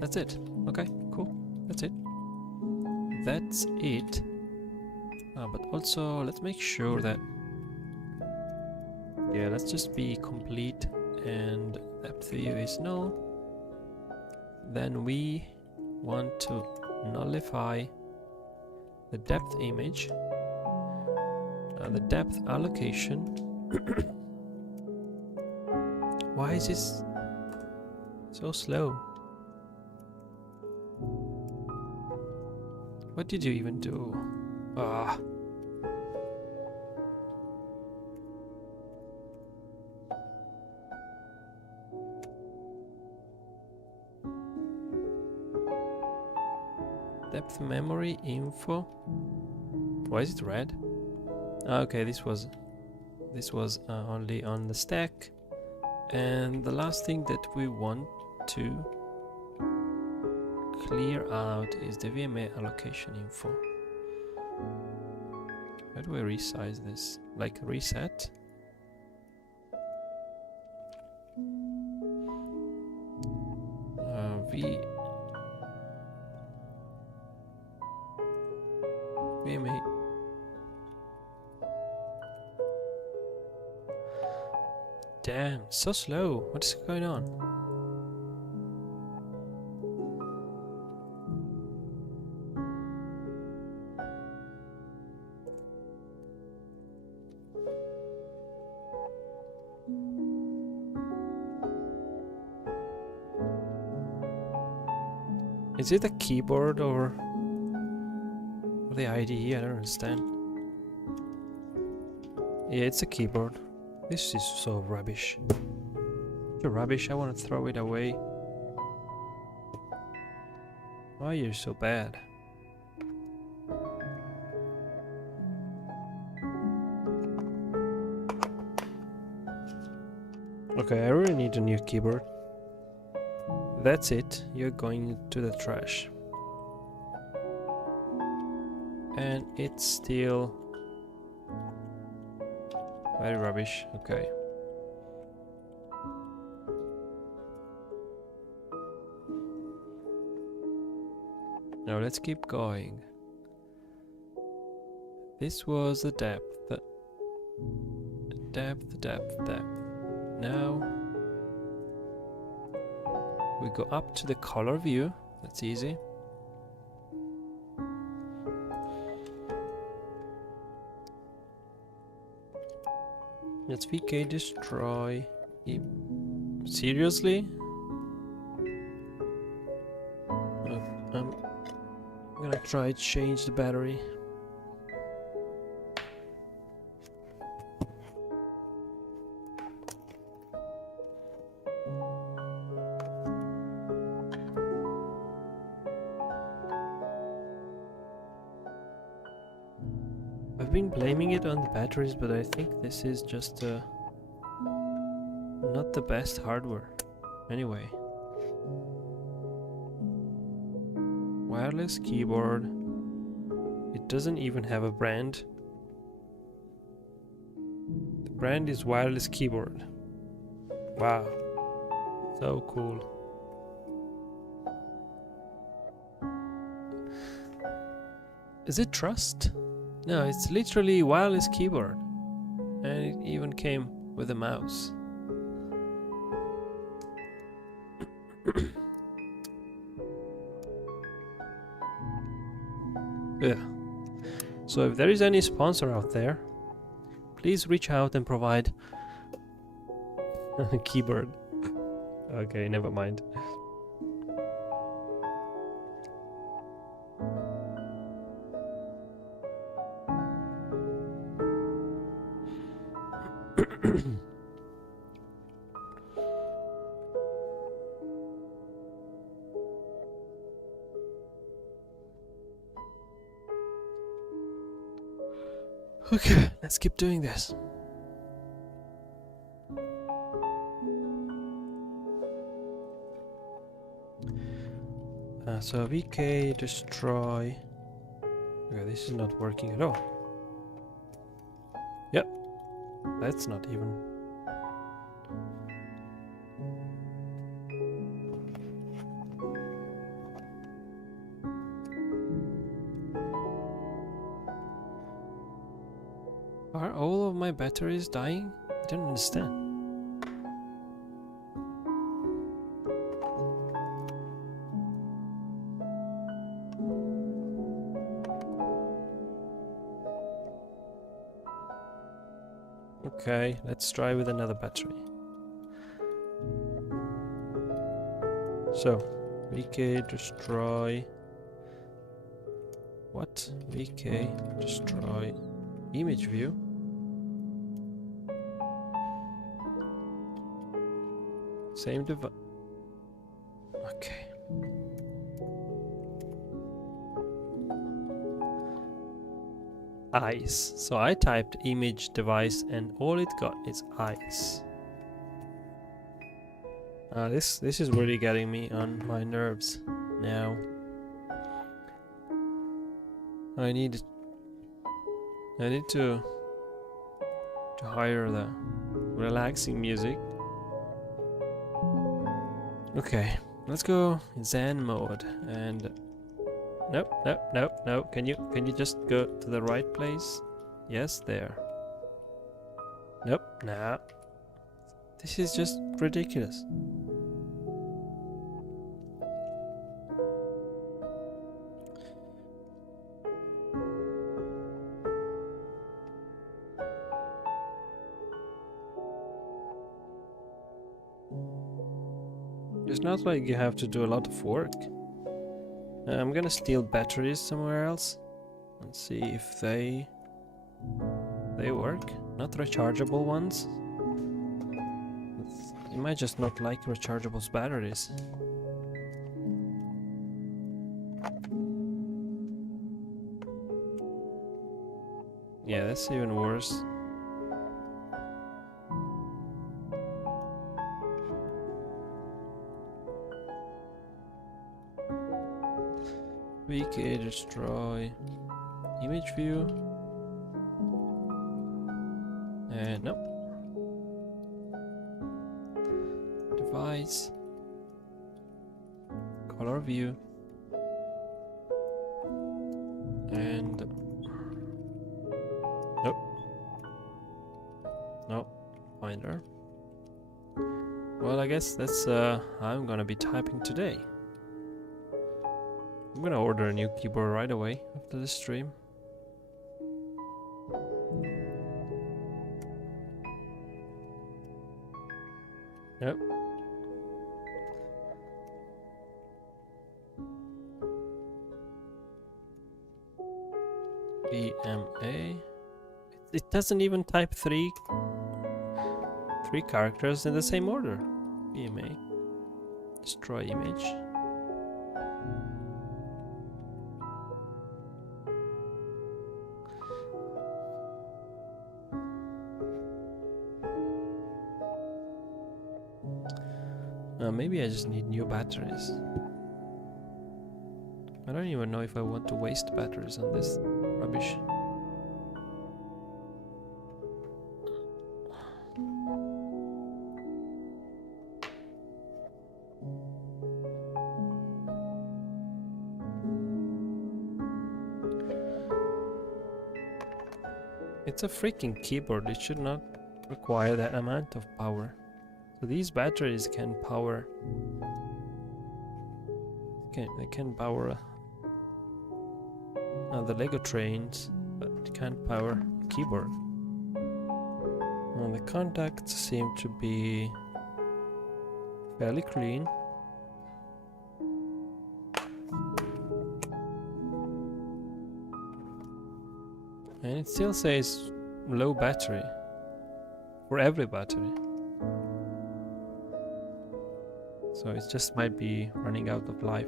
That's it. Okay, cool. That's it. But also, let's make sure that... Yeah, let's just be complete and depth view is null. Then we want to nullify the depth image, the depth allocation. Why is this so slow? What did you even do? Depth memory info. Why is it red? Okay, this was only on the stack. And the last thing that we want to clear out is the VMA allocation info. How do I resize this? Like reset? VMA. Damn, so slow. What is going on? Is it a keyboard or the IDE? I don't understand. Yeah, it's a keyboard. This is so rubbish. You're rubbish, I want to throw it away. Why are you so bad? Okay, I really need a new keyboard. That's it, you're going to the trash. And it's still very rubbish, okay. Now let's keep going. This was the depth. Depth. Now we go up to the color view. That's easy. Let's VK destroy. Seriously? I'm gonna try to change the battery. I've been blaming it on the batteries, but I think this is just not the best hardware. Anyway. Wireless keyboard. It doesn't even have a brand. The brand is wireless keyboard. Wow. So cool. Is it Trust? No, it's literally wireless keyboard. And it even came with a mouse. Yeah. So if there is any sponsor out there, please reach out and provide a keyboard. Okay, never mind. Okay, let's keep doing this. So VK destroy. Okay, this is not working at all. Yep, that's not even. Are all of my batteries dying? I don't understand. Okay, let's try with another battery. So, VK destroy. What? VK destroy image view. Same device. Okay. Eyes. So I typed image device and all it got is eyes. This is really getting me on my nerves now. I need to hire the relaxing music. Okay, let's go Zen mode and nope. Can you just go to the right place? Yes, there. Nope, nah. This is just ridiculous. It's not like you have to do a lot of work. I'm gonna steal batteries somewhere else and see if they work. Not rechargeable ones. You might just not like rechargeable batteries. Yeah, that's even worse. VK destroy image view. And nope. Device. Color view. And nope. Nope. Finder. Well, I guess that's I'm gonna be typing today. I'm gonna order a new keyboard right away after this stream. Yep. BMA. It doesn't even type three characters in the same order. BMA. Destroy image. Maybe I just need new batteries. I don't even know if I want to waste batteries on this rubbish. It's a freaking keyboard, it should not require that amount of power. So these batteries can power... They can power the Lego trains, but it can't power the keyboard. And the contacts seem to be fairly clean. And it still says low battery for every battery. So it just might be running out of life.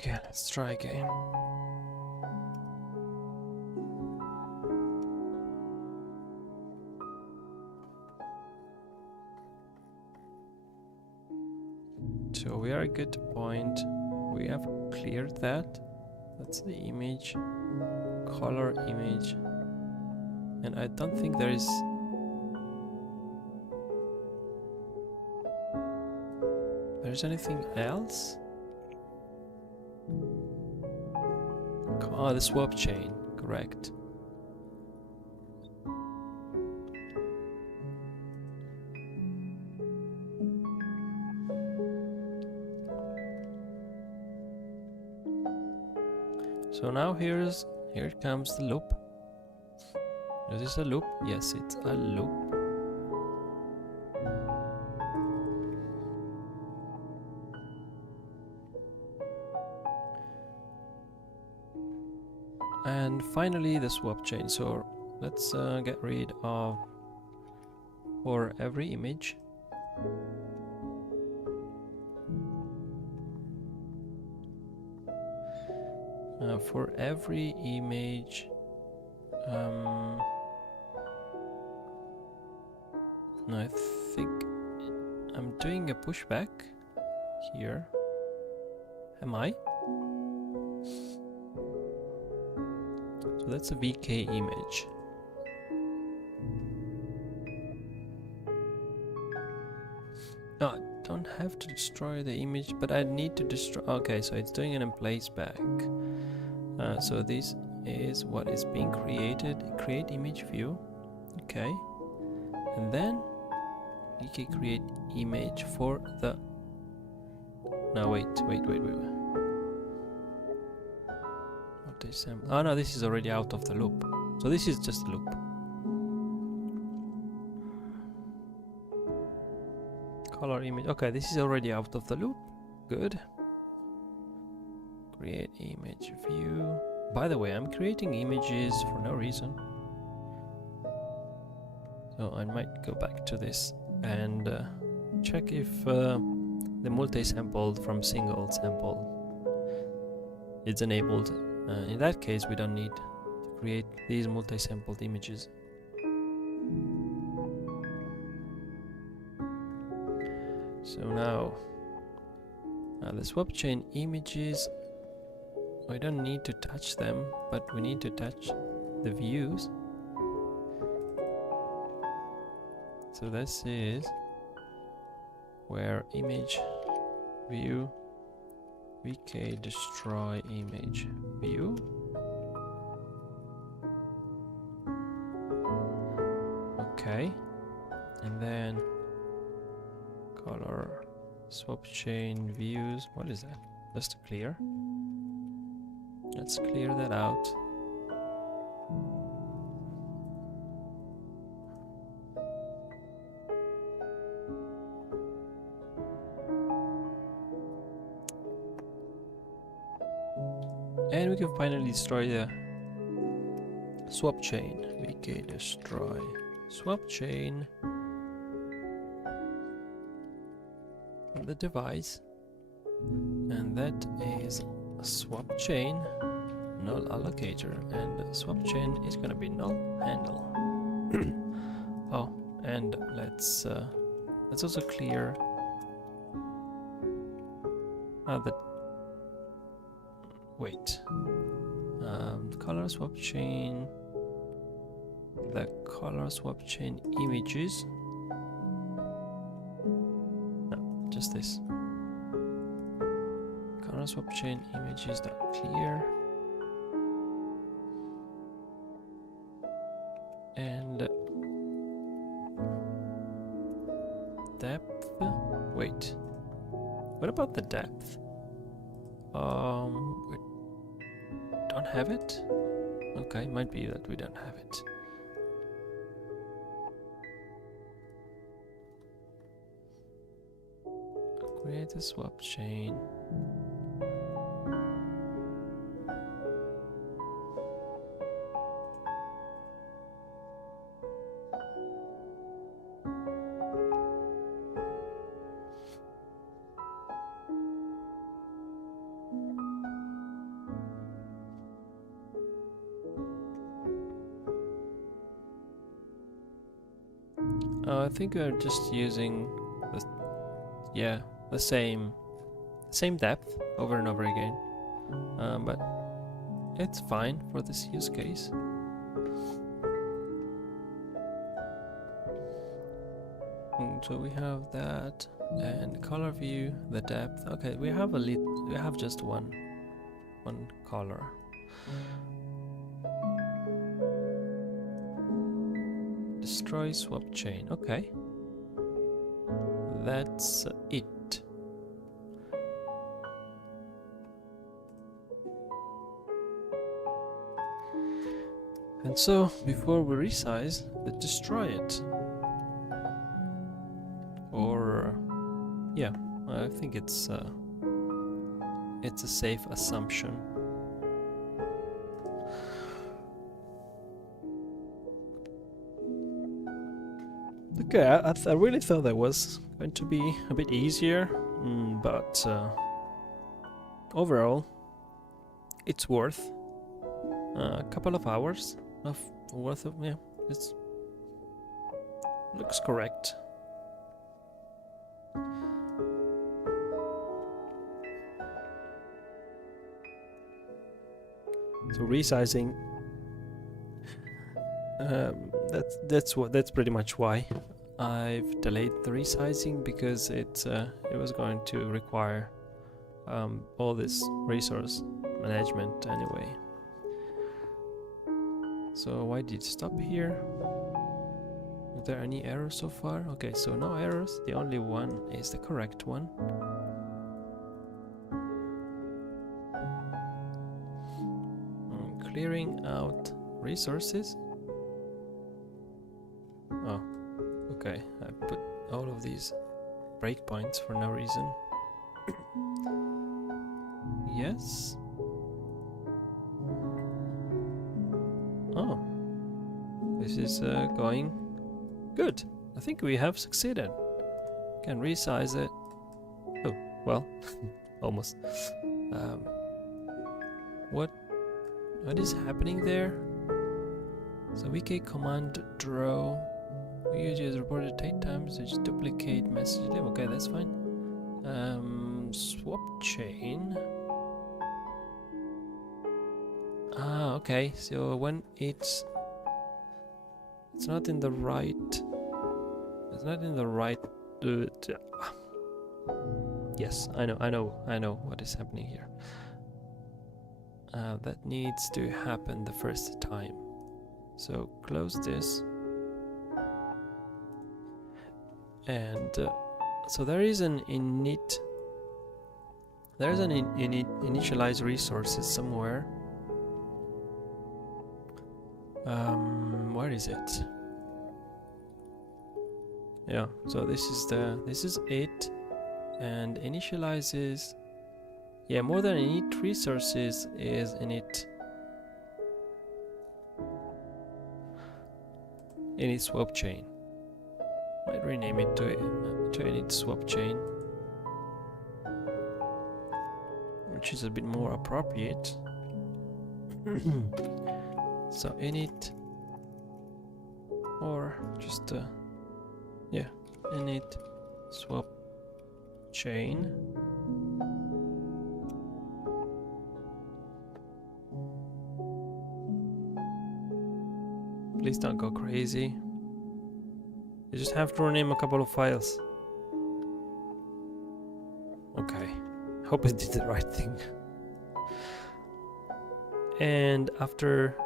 Okay, let's try again. So we are a good point. We have cleared that. That's the image, color image. And I don't think there's anything else. Oh, the swap chain, correct. So now here comes the loop. Is this a loop? Yes, it's a loop. And finally the swap chain. So let's get rid of for every image. For every image, no, I think I'm doing a pushback here. Am I? So that's a VK image. No, I don't have to destroy the image, but I need to destroy. Okay, so it's doing an in place back. So this is what is being created. Create image view. Okay, and then we can create image for the. No, wait. What is oh no, this is already out of the loop. So this is just a loop. Color image. Okay, this is already out of the loop. Good. Create image view. By the way, I'm creating images for no reason. So I might go back to this and check if the multi-sampled from single sample is enabled. In that case, we don't need to create these multi-sampled images. So now the swap chain images, we don't need to touch them, but we need to touch the views. So this is where image view vk destroy image view. Okay, and then color swap chain views. What is that? Just clear. Let's clear that out. And we can finally destroy the swap chain. vk destroy swap chain. The device, and that is a swap chain null allocator, and swap chain is gonna be null handle. Oh, and let's also clear the wait color swap chain, the color swap chain images. Just this color swap chain images that clear, and depth. Wait, what about the depth? We don't have it. Okay, might be that we don't have it. Create a swap chain. I think we're just using the same depth over and over again, but it's fine for this use case. So we have that, and color view, the depth. Okay, we have just one color. Destroy swap chain. Okay, that's it. And so before we resize, let's destroy it. Or yeah, I think it's a safe assumption. Okay, I really thought that was going to be a bit easier, but overall, it's worth a couple of hours worth of, yeah, it looks correct. So resizing, that's pretty much why I've delayed the resizing because it was going to require all this resource management anyway. So why did it stop here? Is there any errors so far? Okay, so no errors. The only one is the correct one. Clearing out resources. Oh, okay. I put all of these breakpoints for no reason. Yes. Oh, this is going good. I think we have succeeded. Can resize it. Oh, well, almost. What is happening there? So VK command draw. Users reported 8 times. Just duplicate message. Okay, that's fine. Swap chain. Ah, okay. So when it's not in the right. It's not in the right. Yes, I know what is happening here. That needs to happen the first time. So close this. And so there is an init. There's an initialize resources somewhere. Where is it? Yeah. So this is it, and initializes. Yeah, more than init resources is init swap chain. Might rename it to init swap chain, which is a bit more appropriate. So init, or just yeah, init swap chain. Please don't go crazy. You just have to rename a couple of files. Okay. Hope I did the right thing. And after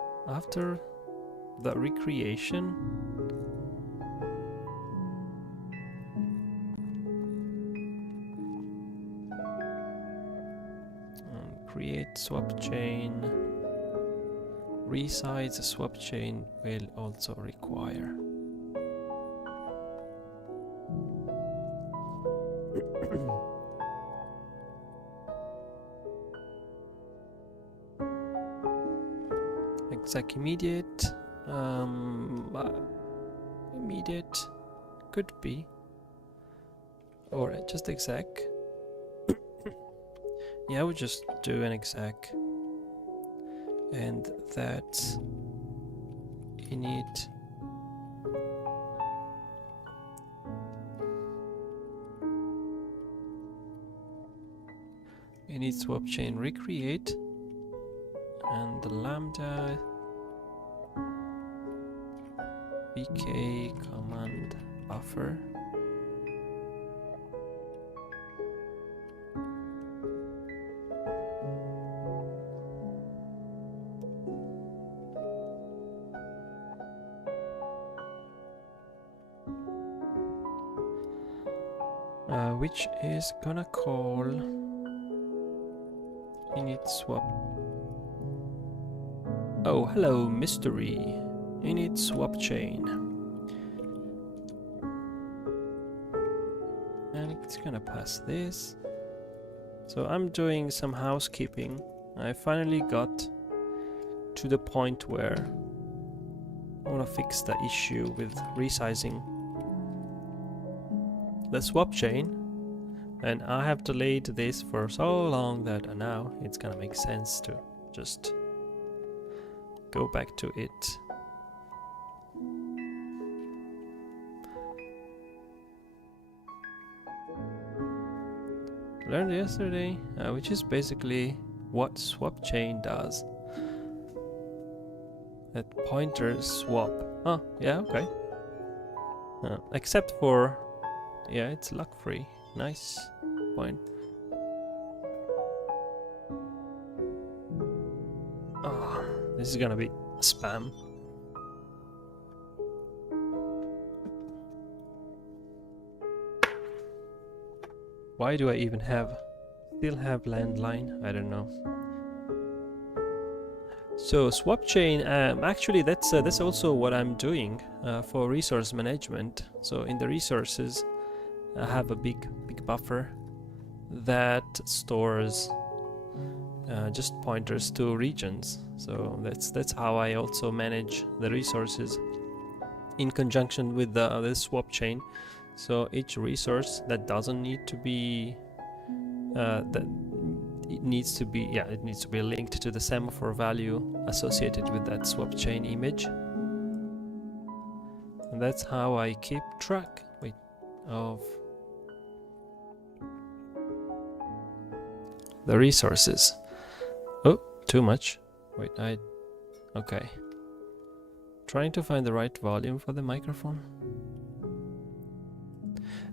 the recreation, create swap chain. Resize the swap chain will also require. Exec immediate. Immediate could be, or just exec. Yeah, I would just do an exec. And that's init swap chain recreate, and the lambda vk command buffer. Which is gonna call init swap. Oh, hello, mystery. Init swap chain. And it's gonna pass this. So I'm doing some housekeeping. I finally got to the point where I wanna fix the issue with resizing the swap chain. And I have delayed this for so long that now it's gonna make sense to just go back to it. Learned yesterday, which is basically what swap chain does. That pointer swap. Oh, yeah, okay. except for, yeah, it's lock free. Nice point. Oh, this is gonna be spam. Why do I even still have landline? I don't know. So swapchain, actually that's also what I'm doing for resource management. So in the resources, I have a big buffer that stores just pointers to regions. So that's how I also manage the resources in conjunction with the swapchain. So each resource that doesn't need to be it needs to be linked to the semaphore value associated with that swapchain image, and that's how I keep track of the resources. Oh, too much. Wait, okay. Trying to find the right volume for the microphone.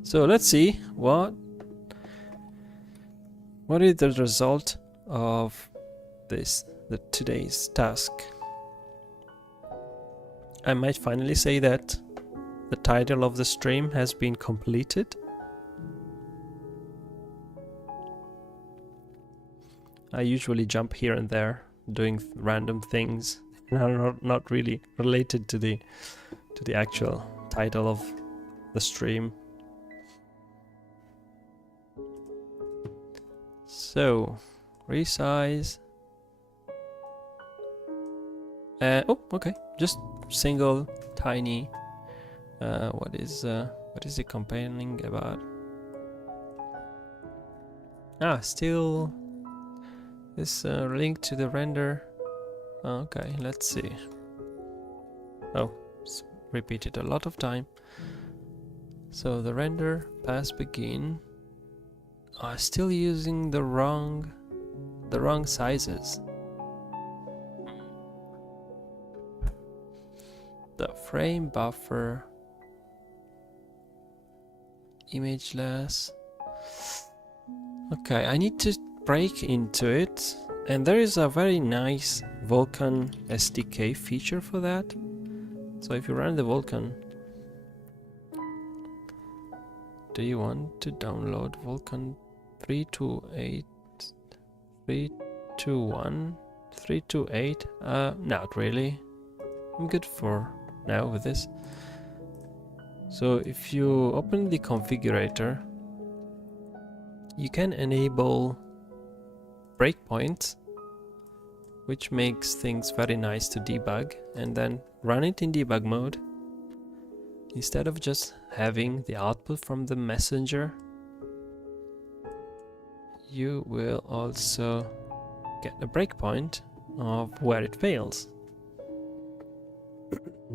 So let's see what is the result of today's task. I might finally say that the title of the stream has been completed. I usually jump here and there doing random things that are not really related to the actual title of the stream. So, resize. Oh, okay. Just single, tiny. What is it complaining about? Still this link to the render. Okay, let's see. Oh, it's repeated a lot of time. So the render pass begin. Still using the wrong sizes. The frame buffer, imageless. Okay, I need to break into it, and there is a very nice Vulkan SDK feature for that. So if you run the Vulkan, do you want to download Vulkan 328, 321, 328? Not really. I'm good for now with this. So if you open the configurator, you can enable breakpoints, which makes things very nice to debug, and then run it in debug mode. Instead of just having the output from the messenger, you will also get a breakpoint of where it fails.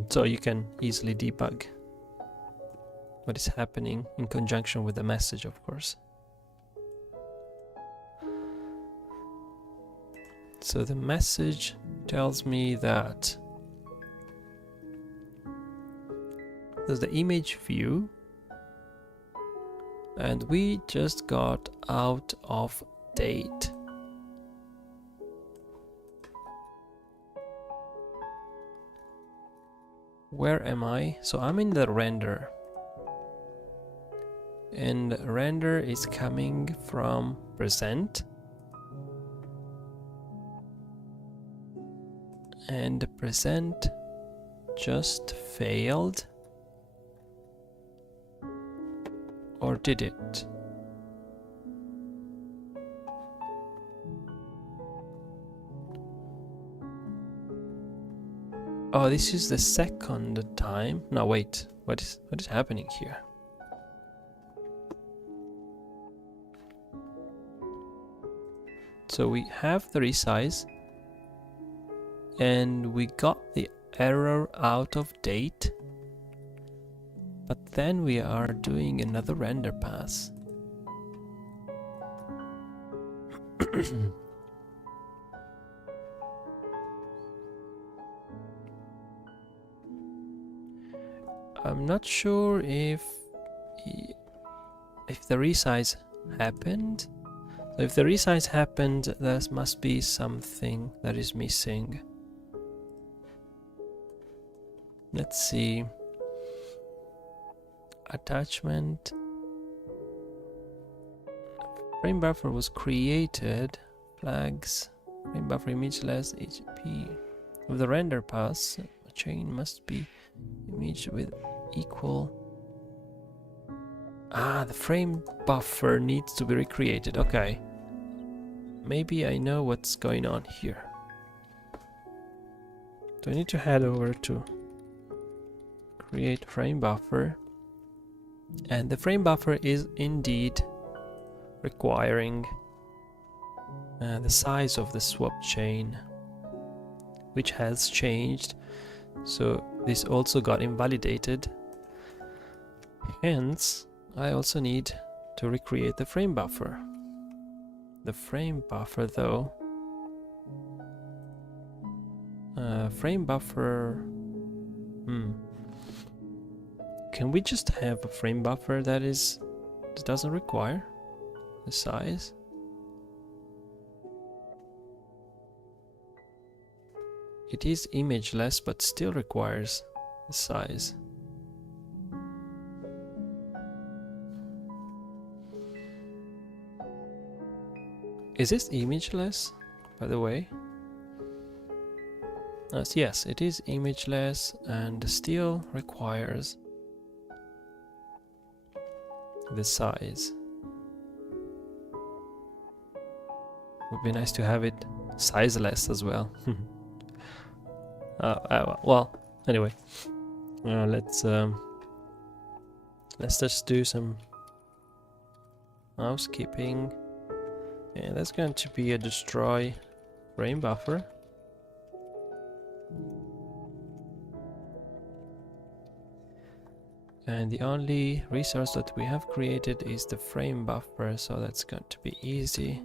So you can easily debug what is happening in conjunction with the message, of course. So the message tells me that there's the image view, and we just got out of date. Where am I? So I'm in the render, and render is coming from present, and the present just failed. Or did it? Oh, this is the second time. No, wait. What is happening here? So we have the resize, and we got the error out of date, but then we are doing another render pass. I'm not sure if the resize happened. So if the resize happened, there must be something that is missing. Let's see. Attachment. Frame buffer was created. Flags. Frame buffer imageless HTTP. With the render pass, a chain must be image with equal. Ah, the frame buffer needs to be recreated. Okay. Maybe I know what's going on here. So I need to head over to create frame buffer. And the frame buffer is indeed requiring the size of the swap chain, which has changed. So this also got invalidated. Hence, I also need to recreate the frame buffer. The frame buffer though, frame buffer, can we just have a frame buffer that doesn't require the size? It is imageless but still requires the size. Is this imageless, by the way? Yes, it is imageless and still requires the size. Would be nice to have it sizeless as well. Well, anyway, let's just do some housekeeping. And that's going to be a destroy frame buffer. And the only resource that we have created is the frame buffer, so that's going to be easy.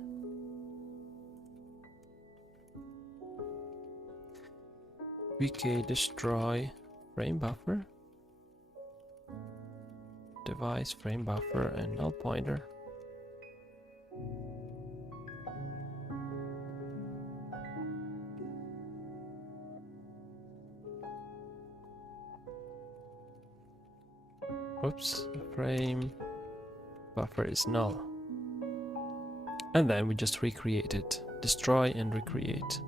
VK destroy frame buffer, device frame buffer, and null pointer. Oops, the frame buffer is null. And then we just recreate it. Destroy and recreate.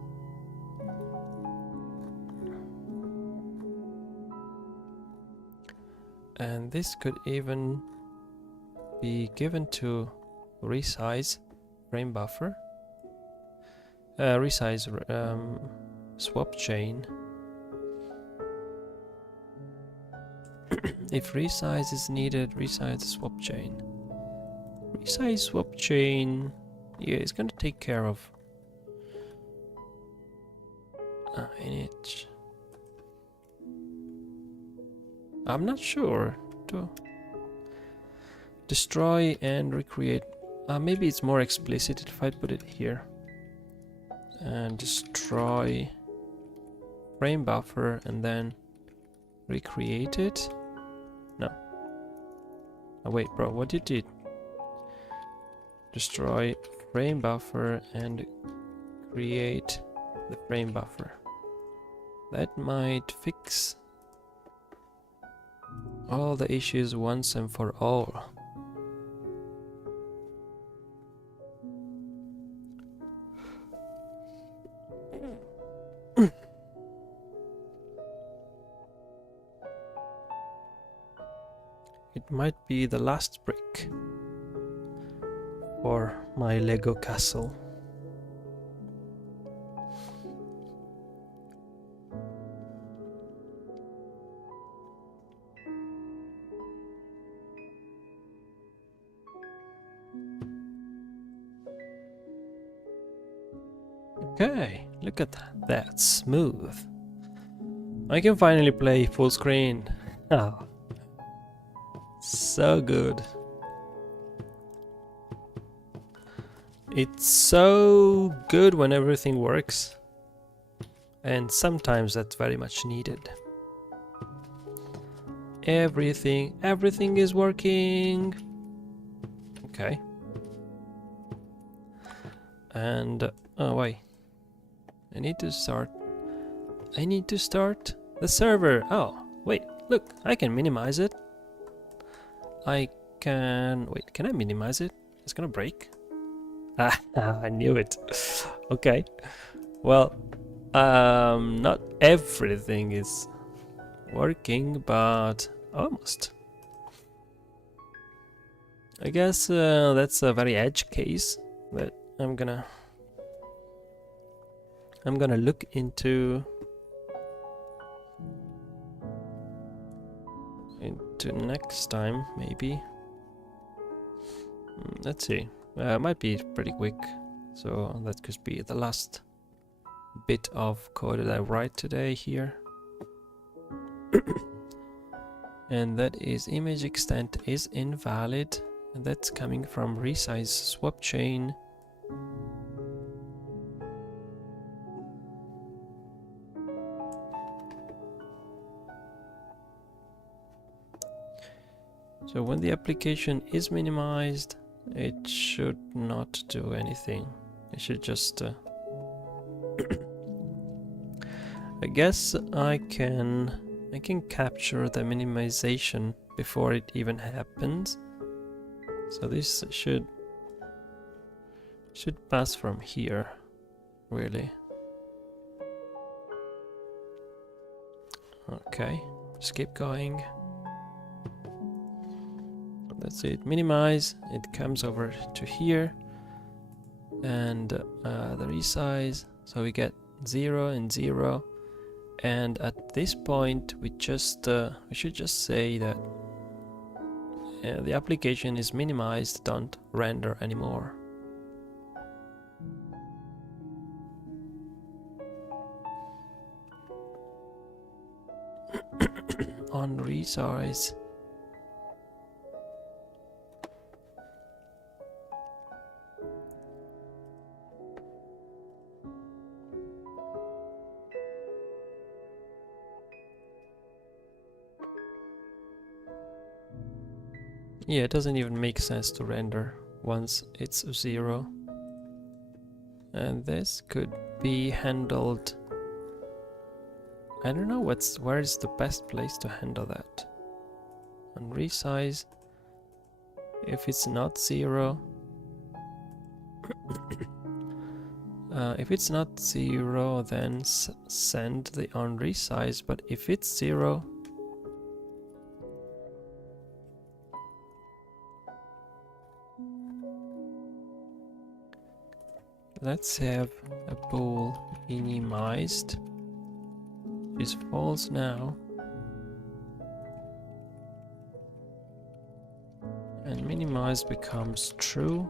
And this could even be given to resize frame buffer. Resize swap chain. If resize is needed, resize swap chain. Resize swap chain, yeah, it's going to take care of init. I'm not sure. To destroy and recreate. Maybe it's more explicit if I put it here. And destroy frame buffer and then recreate it. No. Oh wait, bro, what you did? Destroy frame buffer and create the frame buffer. That might fix all the issues once and for all. It might be the last brick for my Lego castle. Okay, look at that. That's smooth. I can finally play full screen. Oh. So good. It's so good when everything works, and sometimes that's very much needed. everything is working. Okay. And oh wait, I need to start the server. Oh wait, look, I can minimize it. Wait, can I minimize it? It's gonna break. Ah, I knew it. Okay, well, not everything is working, but almost. I guess that's a very edge case, but I'm gonna look into next time maybe. Let's see. It might be pretty quick, so that could be the last bit of code that I write today here. And that is image extent is invalid, and that's coming from resize swapchain. So when the application is minimized, it should not do anything. It should just I guess I can capture the minimization before it even happens. So this should pass from here, really. Okay, just keep going. That's it. Minimize. It comes over to here, and the resize. So we get 0 and 0. And at this point, we should just say that the application is minimized. Don't render anymore. On resize. Yeah, it doesn't even make sense to render once it's 0. And this could be handled. I don't know where is the best place to handle that. On resize, if it's not 0, if it's not 0, then send the on resize. But if it's 0, let's have a bool minimized. Is false now. And minimized becomes true.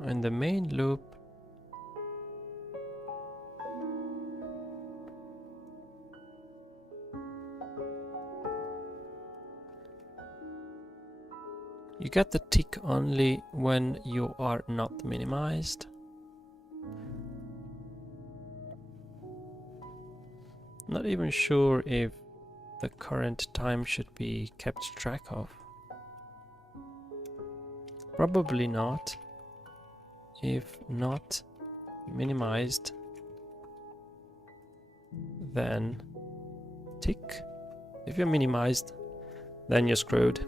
And the main loop you get the tick only when you are not minimized. Not even sure if the current time should be kept track of. Probably not. If not minimized, then tick. If you're minimized, then you're screwed.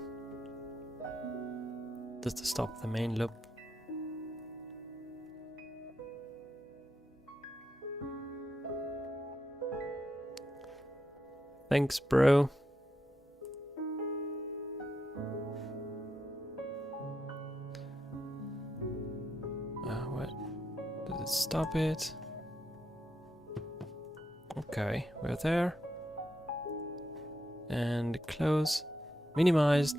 Just to stop the main loop. Thanks, bro. Stop it. Okay, we're there. And close. Minimized.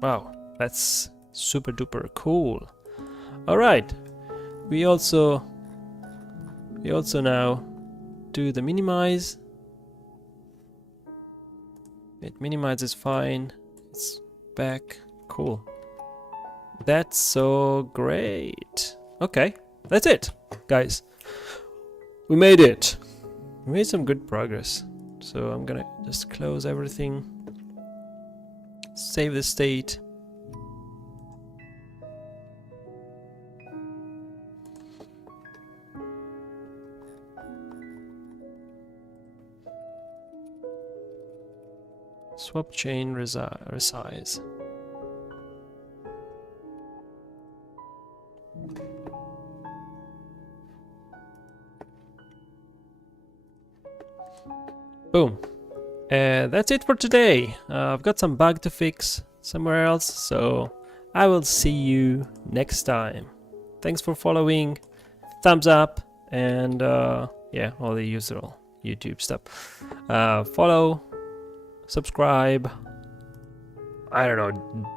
Wow, that's super duper cool. Alright. We also now do the minimize. It minimizes fine. It's back. Cool. That's so great. Okay, that's it, guys. We made it. We made some good progress. So I'm gonna just close everything. Save the state. Swapchain resize. Boom. That's it for today. I've got some bug to fix somewhere else, so I will see you next time. Thanks for following. Thumbs up, and yeah, all the usual YouTube stuff. Follow, subscribe, I don't know,